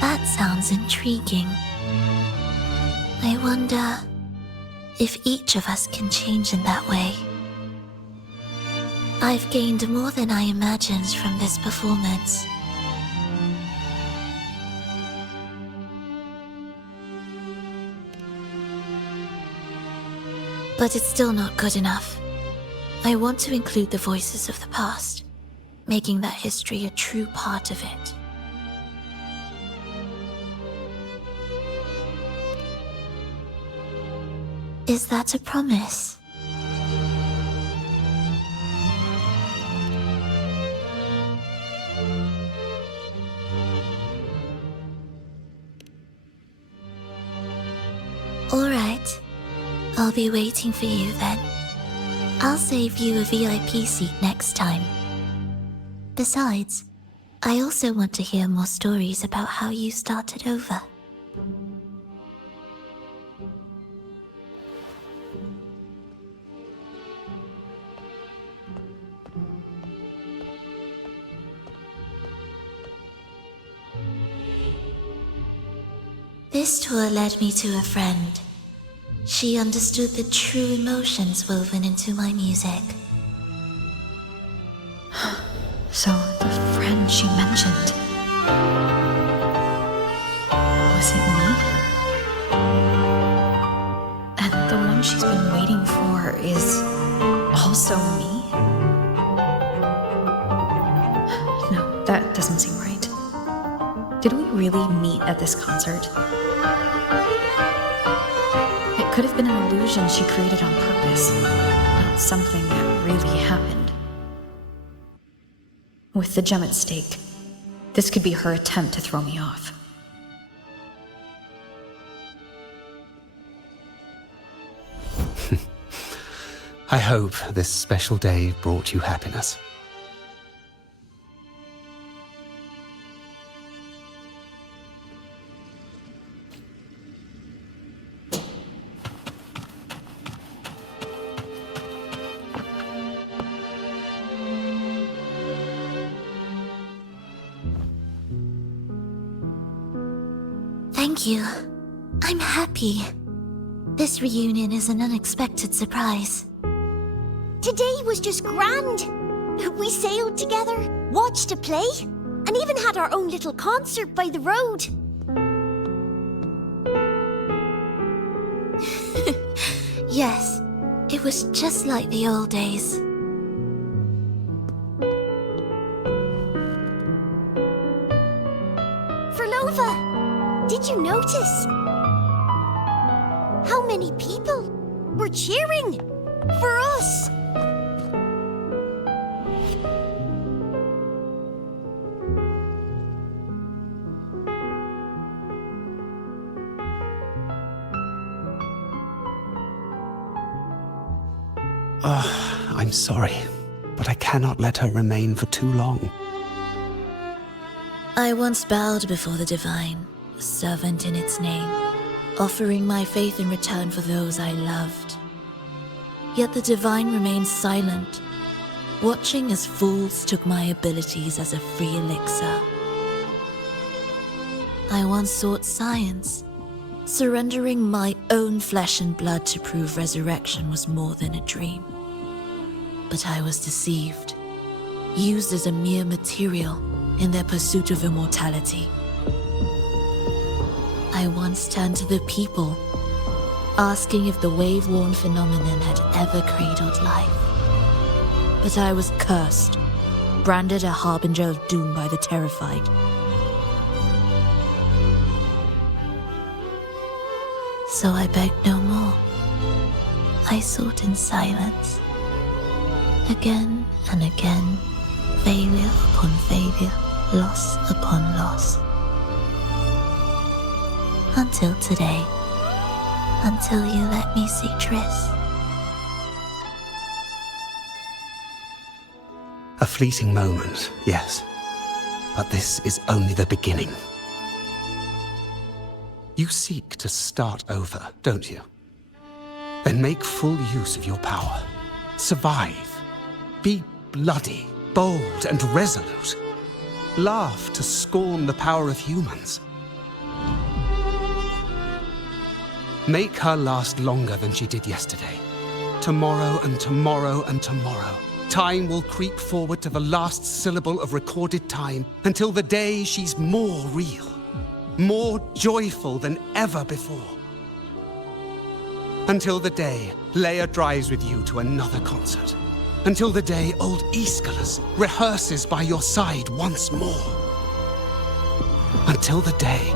That sounds intriguing. I wonder if each of us can change in that way. I've gained more than I imagined from this performance. But it's still not good enough. I want to include the voices of the past, making that history a true part of it. Is that a promise? All right. I'll be waiting for you then. I'll save you a VIP seat next time. Besides, I also want to hear more stories about how you started over. This tour led me to a friend. She understood the true emotions woven into my music. So, the friend she mentioned... was it me? And the one she's been waiting for is... also me? No, that doesn't seem right. Did we really meet at this concert? It could have been an illusion she created on purpose, not something that really happened. With the gem at stake, this could be her attempt to throw me off. I hope this special day brought you happiness. Thank you. I'm happy. This reunion is an unexpected surprise. Today was just grand. We sailed together, watched a play, and even had our own little concert by the road. Yes, it was just like the old days. Ferlova, did you notice? How many people were cheering for us? I'm sorry, but I cannot let her remain for too long. I once bowed before the divine, a servant in its name, offering my faith in return for those I loved. Yet the divine remained silent, watching as fools took my abilities as a free elixir. I once sought science, surrendering my own flesh and blood to prove resurrection was more than a dream. But I was deceived, used as a mere material in their pursuit of immortality. I once turned to the people, asking if the wave-worn phenomenon had ever cradled life. But I was cursed, branded a harbinger of doom by the terrified. So I begged no more. I sought in silence. Again and again, failure upon failure, loss upon loss. Until today. Until you let me see Triss. A fleeting moment, yes. But this is only the beginning. You seek to start over, don't you? Then make full use of your power. Survive. Be bloody, bold, and resolute. Laugh to scorn the power of humans. Make her last longer than she did yesterday. Tomorrow and tomorrow and tomorrow. Time will creep forward to the last syllable of recorded time until the day she's more real, more joyful than ever before. Until the day Leia drives with you to another concert. Until the day old Aeschylus rehearses by your side once more. Until the day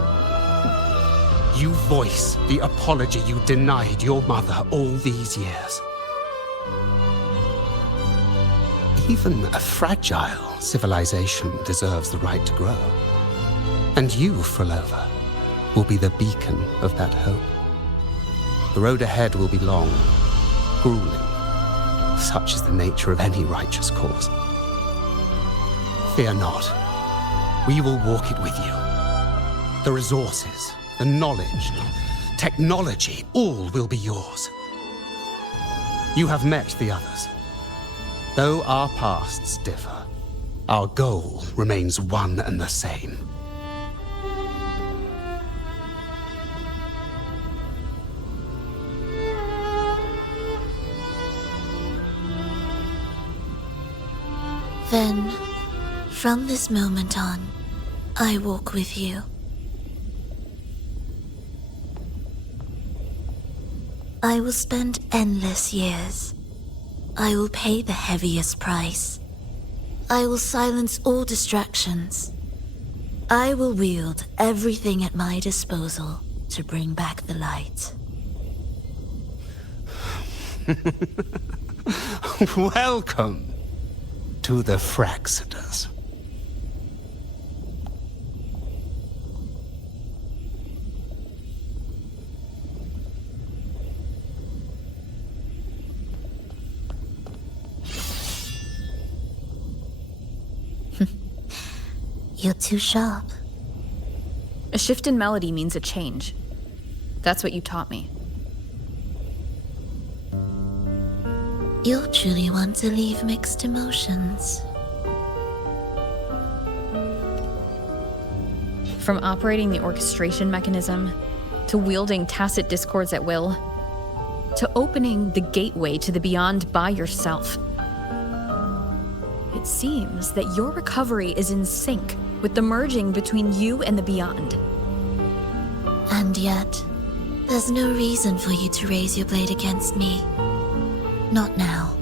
you voice the apology you denied your mother all these years. Even a fragile civilization deserves the right to grow. And you, Frolova, will be the beacon of that hope. The road ahead will be long, grueling. Such is the nature of any righteous cause. Fear not. We will walk it with you. The resources, the knowledge, technology, all will be yours. You have met the others. Though our pasts differ, our goal remains one and the same. Then, from this moment on, I walk with you. I will spend endless years. I will pay the heaviest price. I will silence all distractions. I will wield everything at my disposal to bring back the light. Welcome to the Fraxiters. You're too sharp. A shift in melody means a change. That's what you taught me. You're truly one to leave mixed emotions. From operating the orchestration mechanism, to wielding tacit discords at will, to opening the gateway to the beyond by yourself. It seems that your recovery is in sync with the merging between you and the beyond. And yet, there's no reason for you to raise your blade against me. Not now.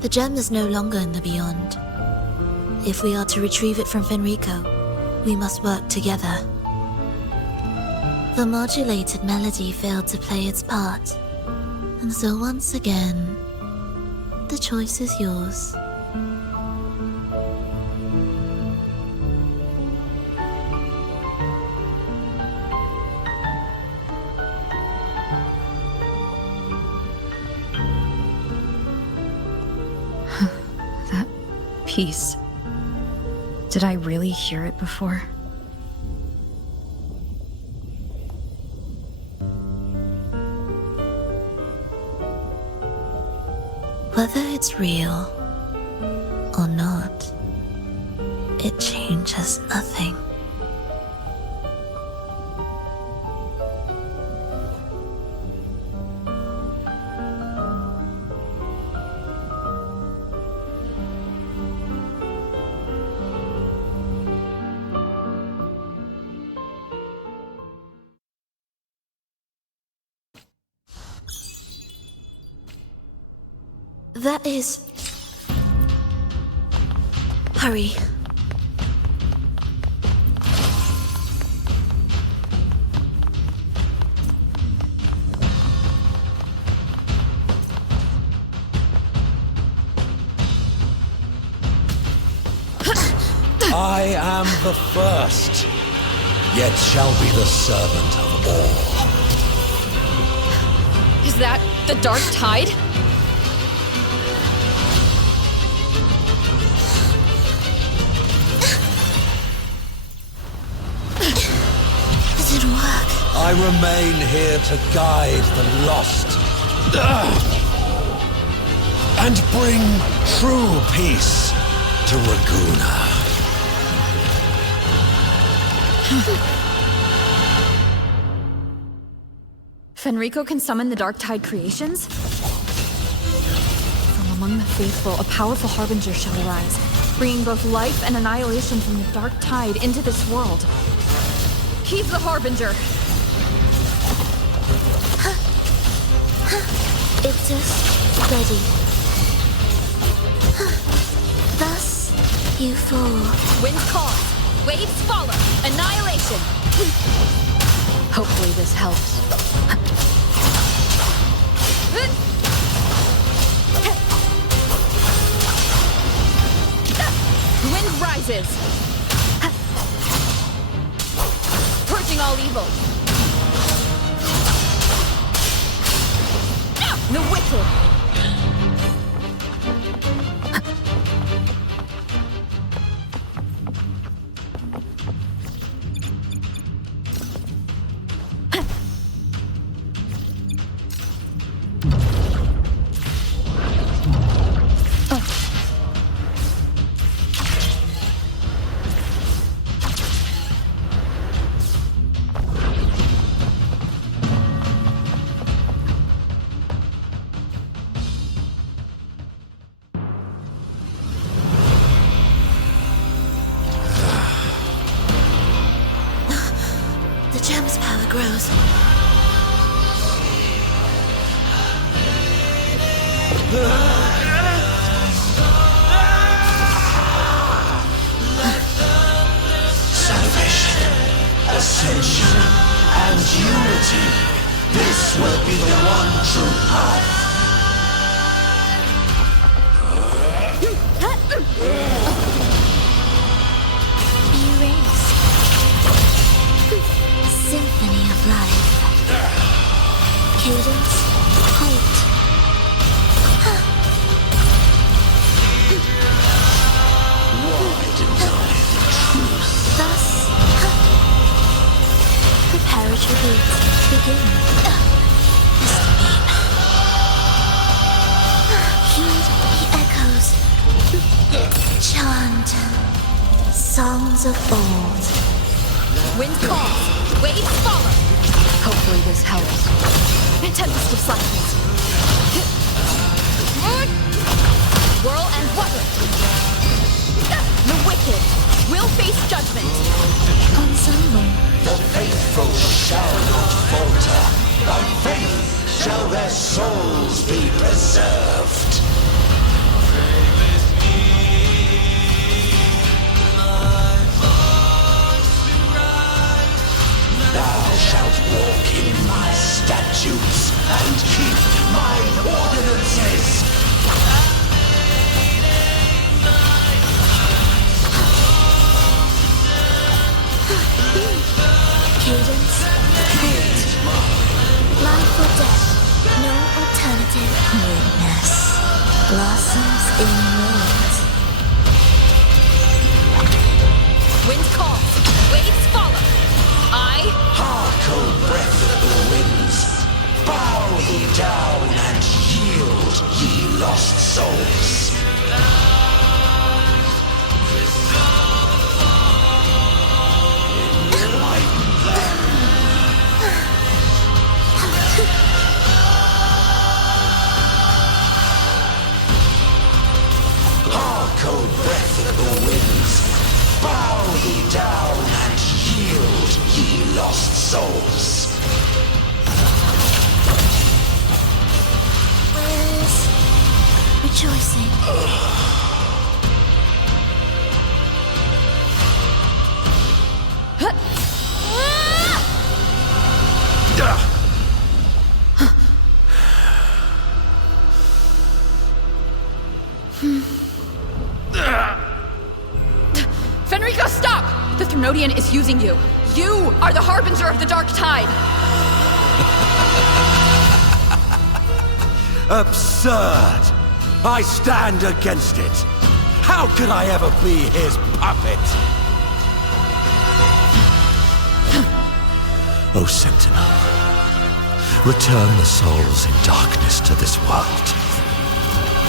The gem is no longer in the beyond. If we are to retrieve it from Fenrico, we must work together. The modulated melody failed to play its part, and so once again, the choice is yours. Peace. Did I really hear it before? Whether it's real or not, it changes nothing. That is... Hurry. I am the first, yet shall be the servant of all. Is that the Dark Tide? Does it work? I remain here to guide the lost. And bring true peace to Raguna. Fenrico can summon the Dark Tide creations? From among the faithful, a powerful harbinger shall arise, bringing both life and annihilation from the Dark Tide into this world. He's the harbinger! It's just ready. Thus, you fall. Winds cause, waves follow, annihilation! Hopefully this helps. Wind rises! Purging all evil! The wicked! Grows. Salvation, ascension, and unity. This will be the one true path. Erased. Symphony of life. Cadence, hold. Why deny the truth? Thus, preparatory beats begin. Heed the echoes. Chant songs of old. Wind calls, waves follow. Hopefully this helps. Tempest of silence. Whirl and wuthering. The wicked will face judgment. Ensemble. The faithful shall not falter. By faith shall their souls be preserved. Thou shalt walk in my statutes and keep my ordinances. Cadence, hold. Life or death, no alternative. Witness blossoms in mold. Wind calls, waves follow. Hark, O breath of the winds, bow ye down and yield, ye lost souls. Enlighten them. Hark, O breath of the winds, bow ye down and yield, ye lost souls. Where is rejoicing? Fenrico, stop! The Thermodian is using you. You are the harbinger of the dark tide. Absurd! I stand against it. How could I ever be his puppet? O Sentinel, return the souls in darkness to this world.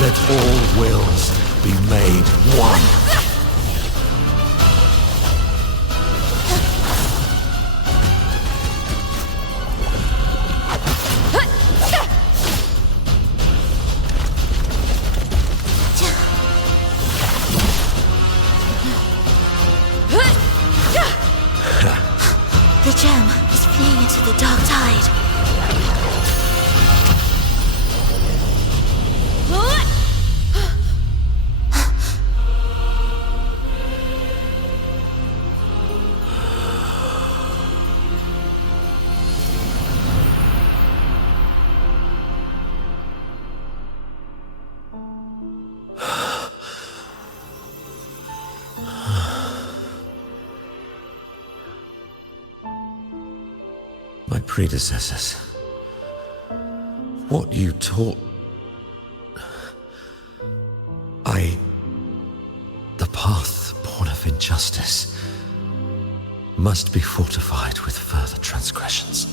Let all wills be made one. The gem is fleeing into the dark tide. My predecessors. What you taught... The path born of injustice must be fortified with further transgressions.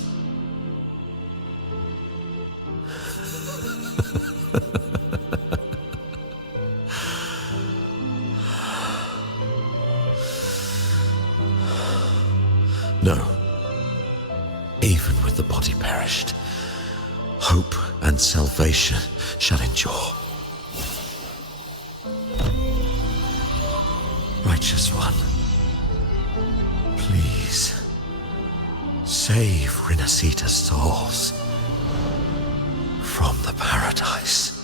No. Even with the body perished, hope and salvation shall endure. Righteous One, please save Rinasita's souls from the paradise.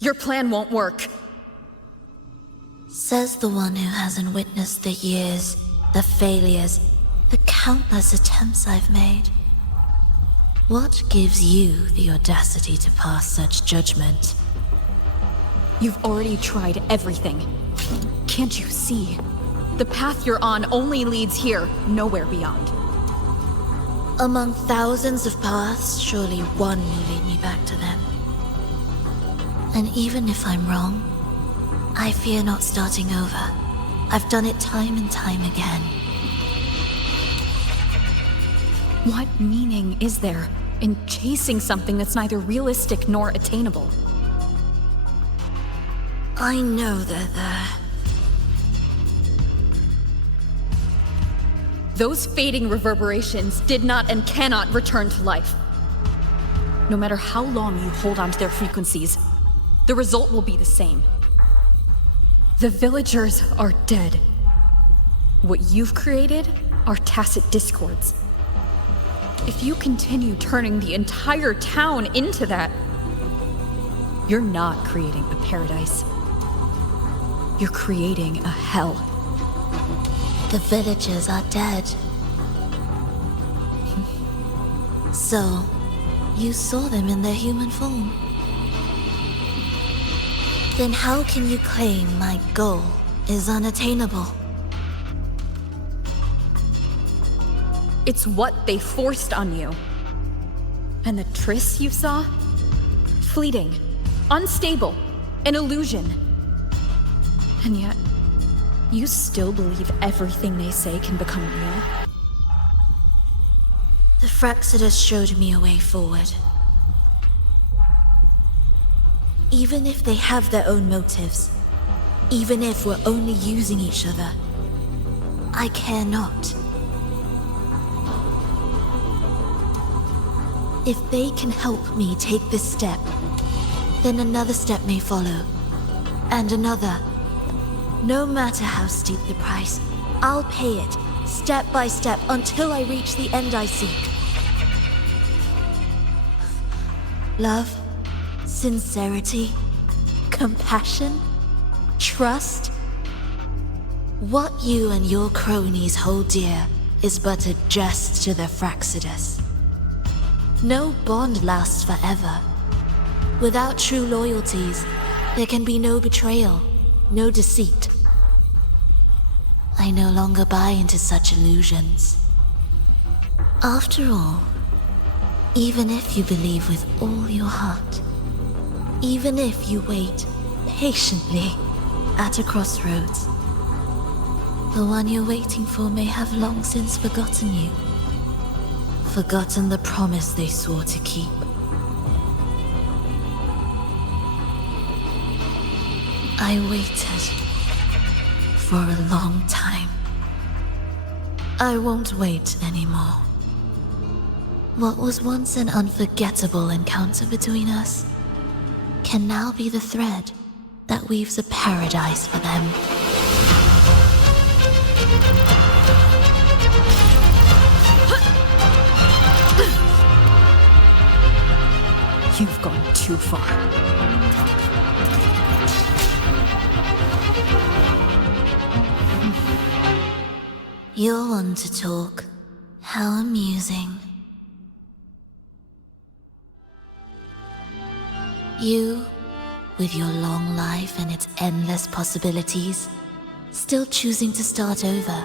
Your plan won't work. Says the one who hasn't witnessed the years, the failures, the countless attempts I've made. What gives you the audacity to pass such judgment? You've already tried everything. Can't you see? The path you're on only leads here, nowhere beyond. Among thousands of paths, surely one will lead me back to them. And even if I'm wrong, I fear not starting over. I've done it time and time again. What meaning is there in chasing something that's neither realistic nor attainable? I know they're there. Those fading reverberations did not and cannot return to life. No matter how long you hold on to their frequencies, the result will be the same. The villagers are dead. What you've created are tacit discords. If you continue turning the entire town into that, you're not creating a paradise. You're creating a hell. The villagers are dead. So, you saw them in their human form. Then how can you claim my goal is unattainable? It's what they forced on you. And the tryst you saw? Fleeting, unstable, an illusion. And yet, you still believe everything they say can become real? The Fraxidus showed me a way forward. Even if they have their own motives, even if we're only using each other, I care not. If they can help me take this step, then another step may follow, and another. No matter how steep the price, I'll pay it, step by step, until I reach the end I seek. Love, sincerity, compassion, trust. What you and your cronies hold dear is but a jest to the Fraxidus. No bond lasts forever. Without true loyalties, there can be no betrayal, no deceit. I no longer buy into such illusions. After all, even if you believe with all your heart, even if you wait patiently at a crossroads, the one you're waiting for may have long since forgotten you. Forgotten the promise they swore to keep. I waited for a long time. I won't wait anymore. What was once an unforgettable encounter between us can now be the thread that weaves a paradise for them. You've gone too far. You're one to talk. How amusing. You, with your long life and its endless possibilities, still choosing to start over,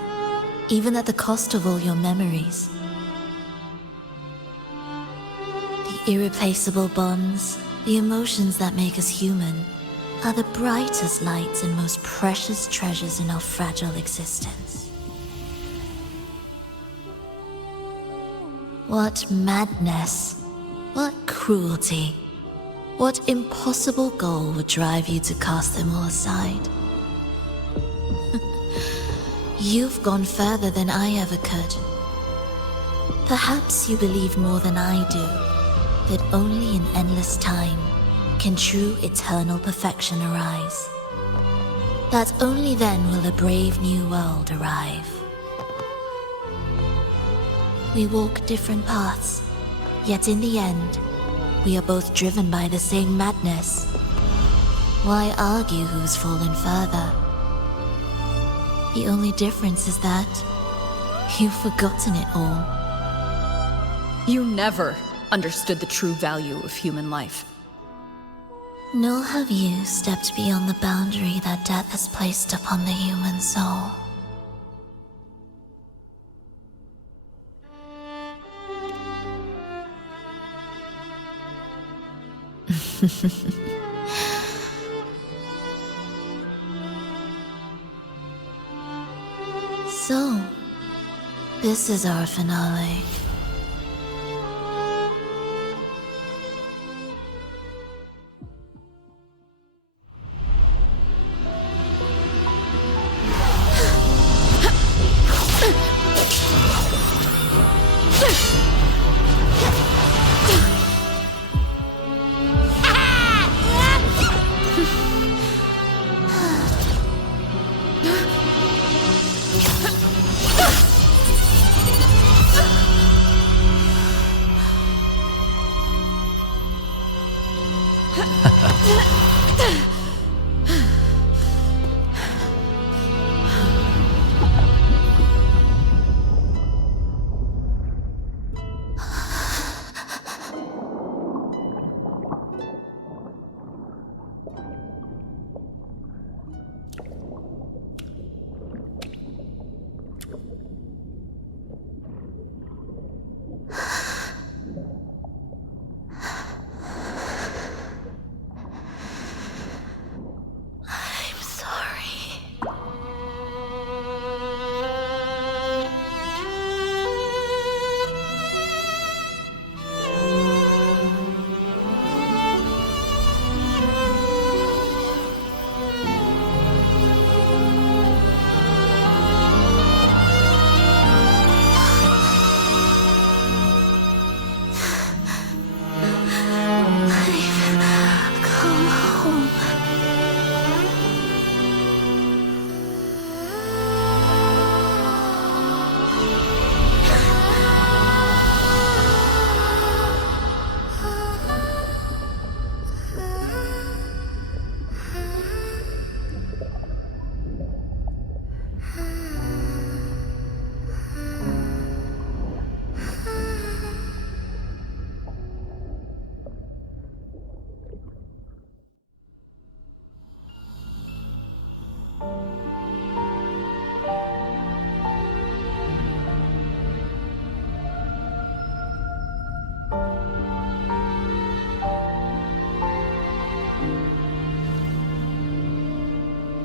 even at the cost of all your memories. The irreplaceable bonds, the emotions that make us human, are the brightest lights and most precious treasures in our fragile existence. What madness, what cruelty, what impossible goal would drive you to cast them all aside? You've gone further than I ever could. Perhaps you believe more than I do, that only in endless time can true eternal perfection arise. That only then will a brave new world arrive. We walk different paths, yet in the end, we are both driven by the same madness. Why argue who's fallen further, The only difference is that you've forgotten it all. You never understood the true value of human life. Nor have you stepped beyond the boundary that death has placed upon the human soul. So, this is our finale.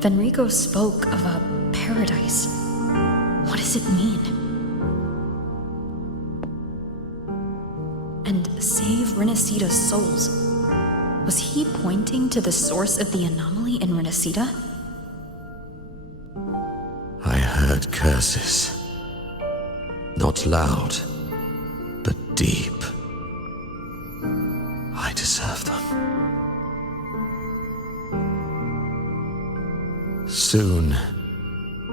Fenrico spoke of a paradise. What does it mean? And save Renacita's souls. Was he pointing to the source of the anomaly in Renacita? I heard curses. Not loud, but deep. I deserve them. Soon,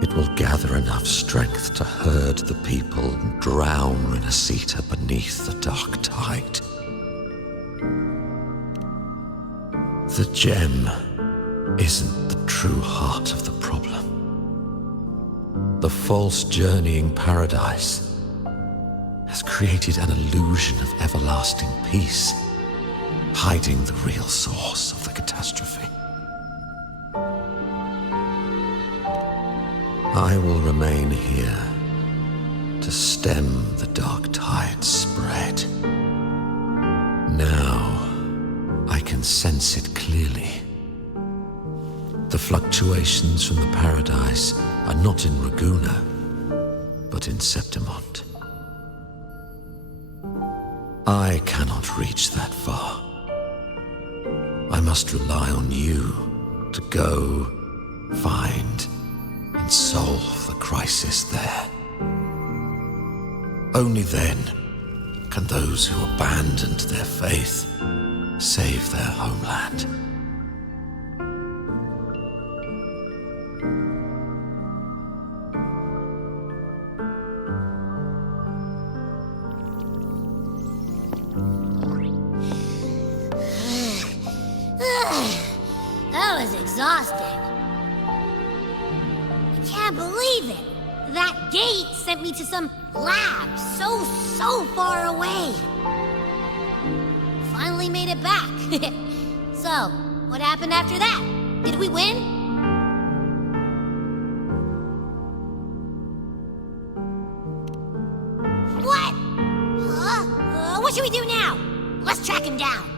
it will gather enough strength to herd the people and drown Renacita beneath the dark tide. The gem isn't the true heart of the problem. The false journeying paradise has created an illusion of everlasting peace, hiding the real source of the catastrophe. I will remain here to stem the dark tide's spread. Now, I can sense it clearly. The fluctuations from the paradise are not in Raguna, but in Septimont. I cannot reach that far. I must rely on you to go, find, and solve the crisis there. Only then can those who abandoned their faith save their homeland. That was exhausting. can't believe it. That gate sent me to some lab so far away. Finally made it back. So, what happened after that? Did we win? What? What should we do now? Let's track him down.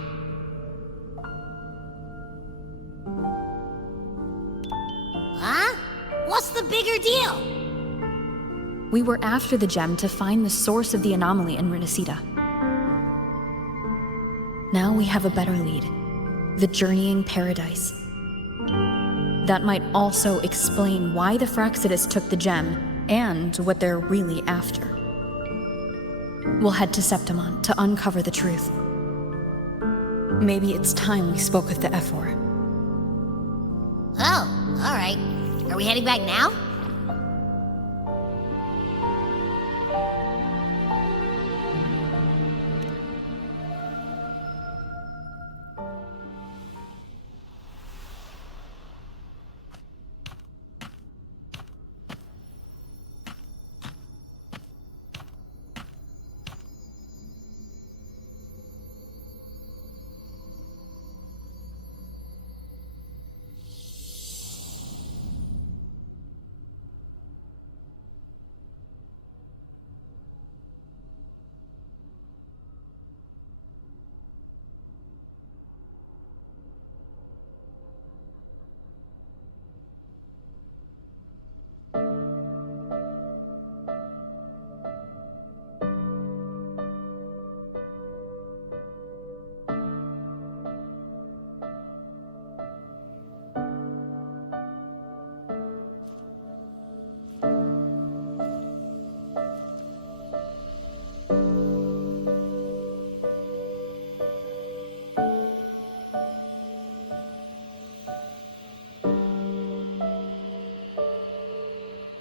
Huh? What's the bigger deal? We were after the gem to find the source of the anomaly in Renacita. Now we have a better lead. The Journeying Paradise. That might also explain why the Fraxidus took the gem, and what they're really after. We'll head to Septimon to uncover the truth. Maybe it's time we spoke with the Ephor. Oh, alright. Are we heading back now?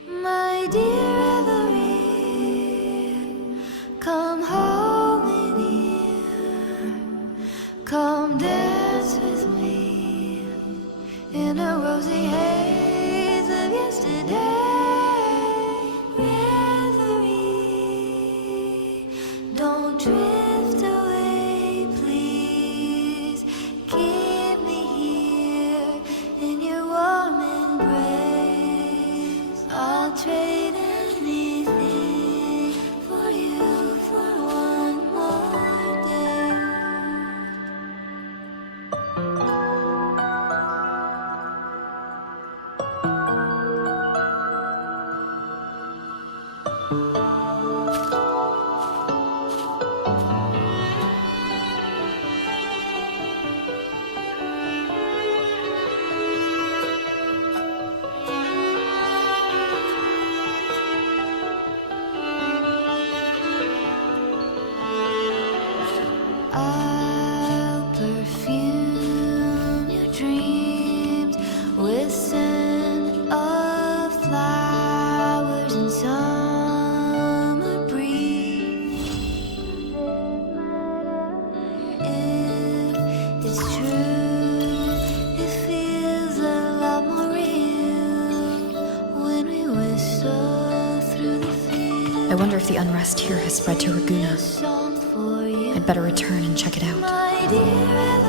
My dear Every, come home in here. Come dance with me in a rosy haze of yesterday. Reverie, don't drift away, please. Keep me here in your warm embrace. I'll trade anything for you for one more day. I'll perfume your dreams with scent of flowers and summer breeze. If it's true, it feels a lot more real when we whistle through the fields. I wonder if the unrest here has spread to Raguna. Song for you, I'd better return and check it out. my dear.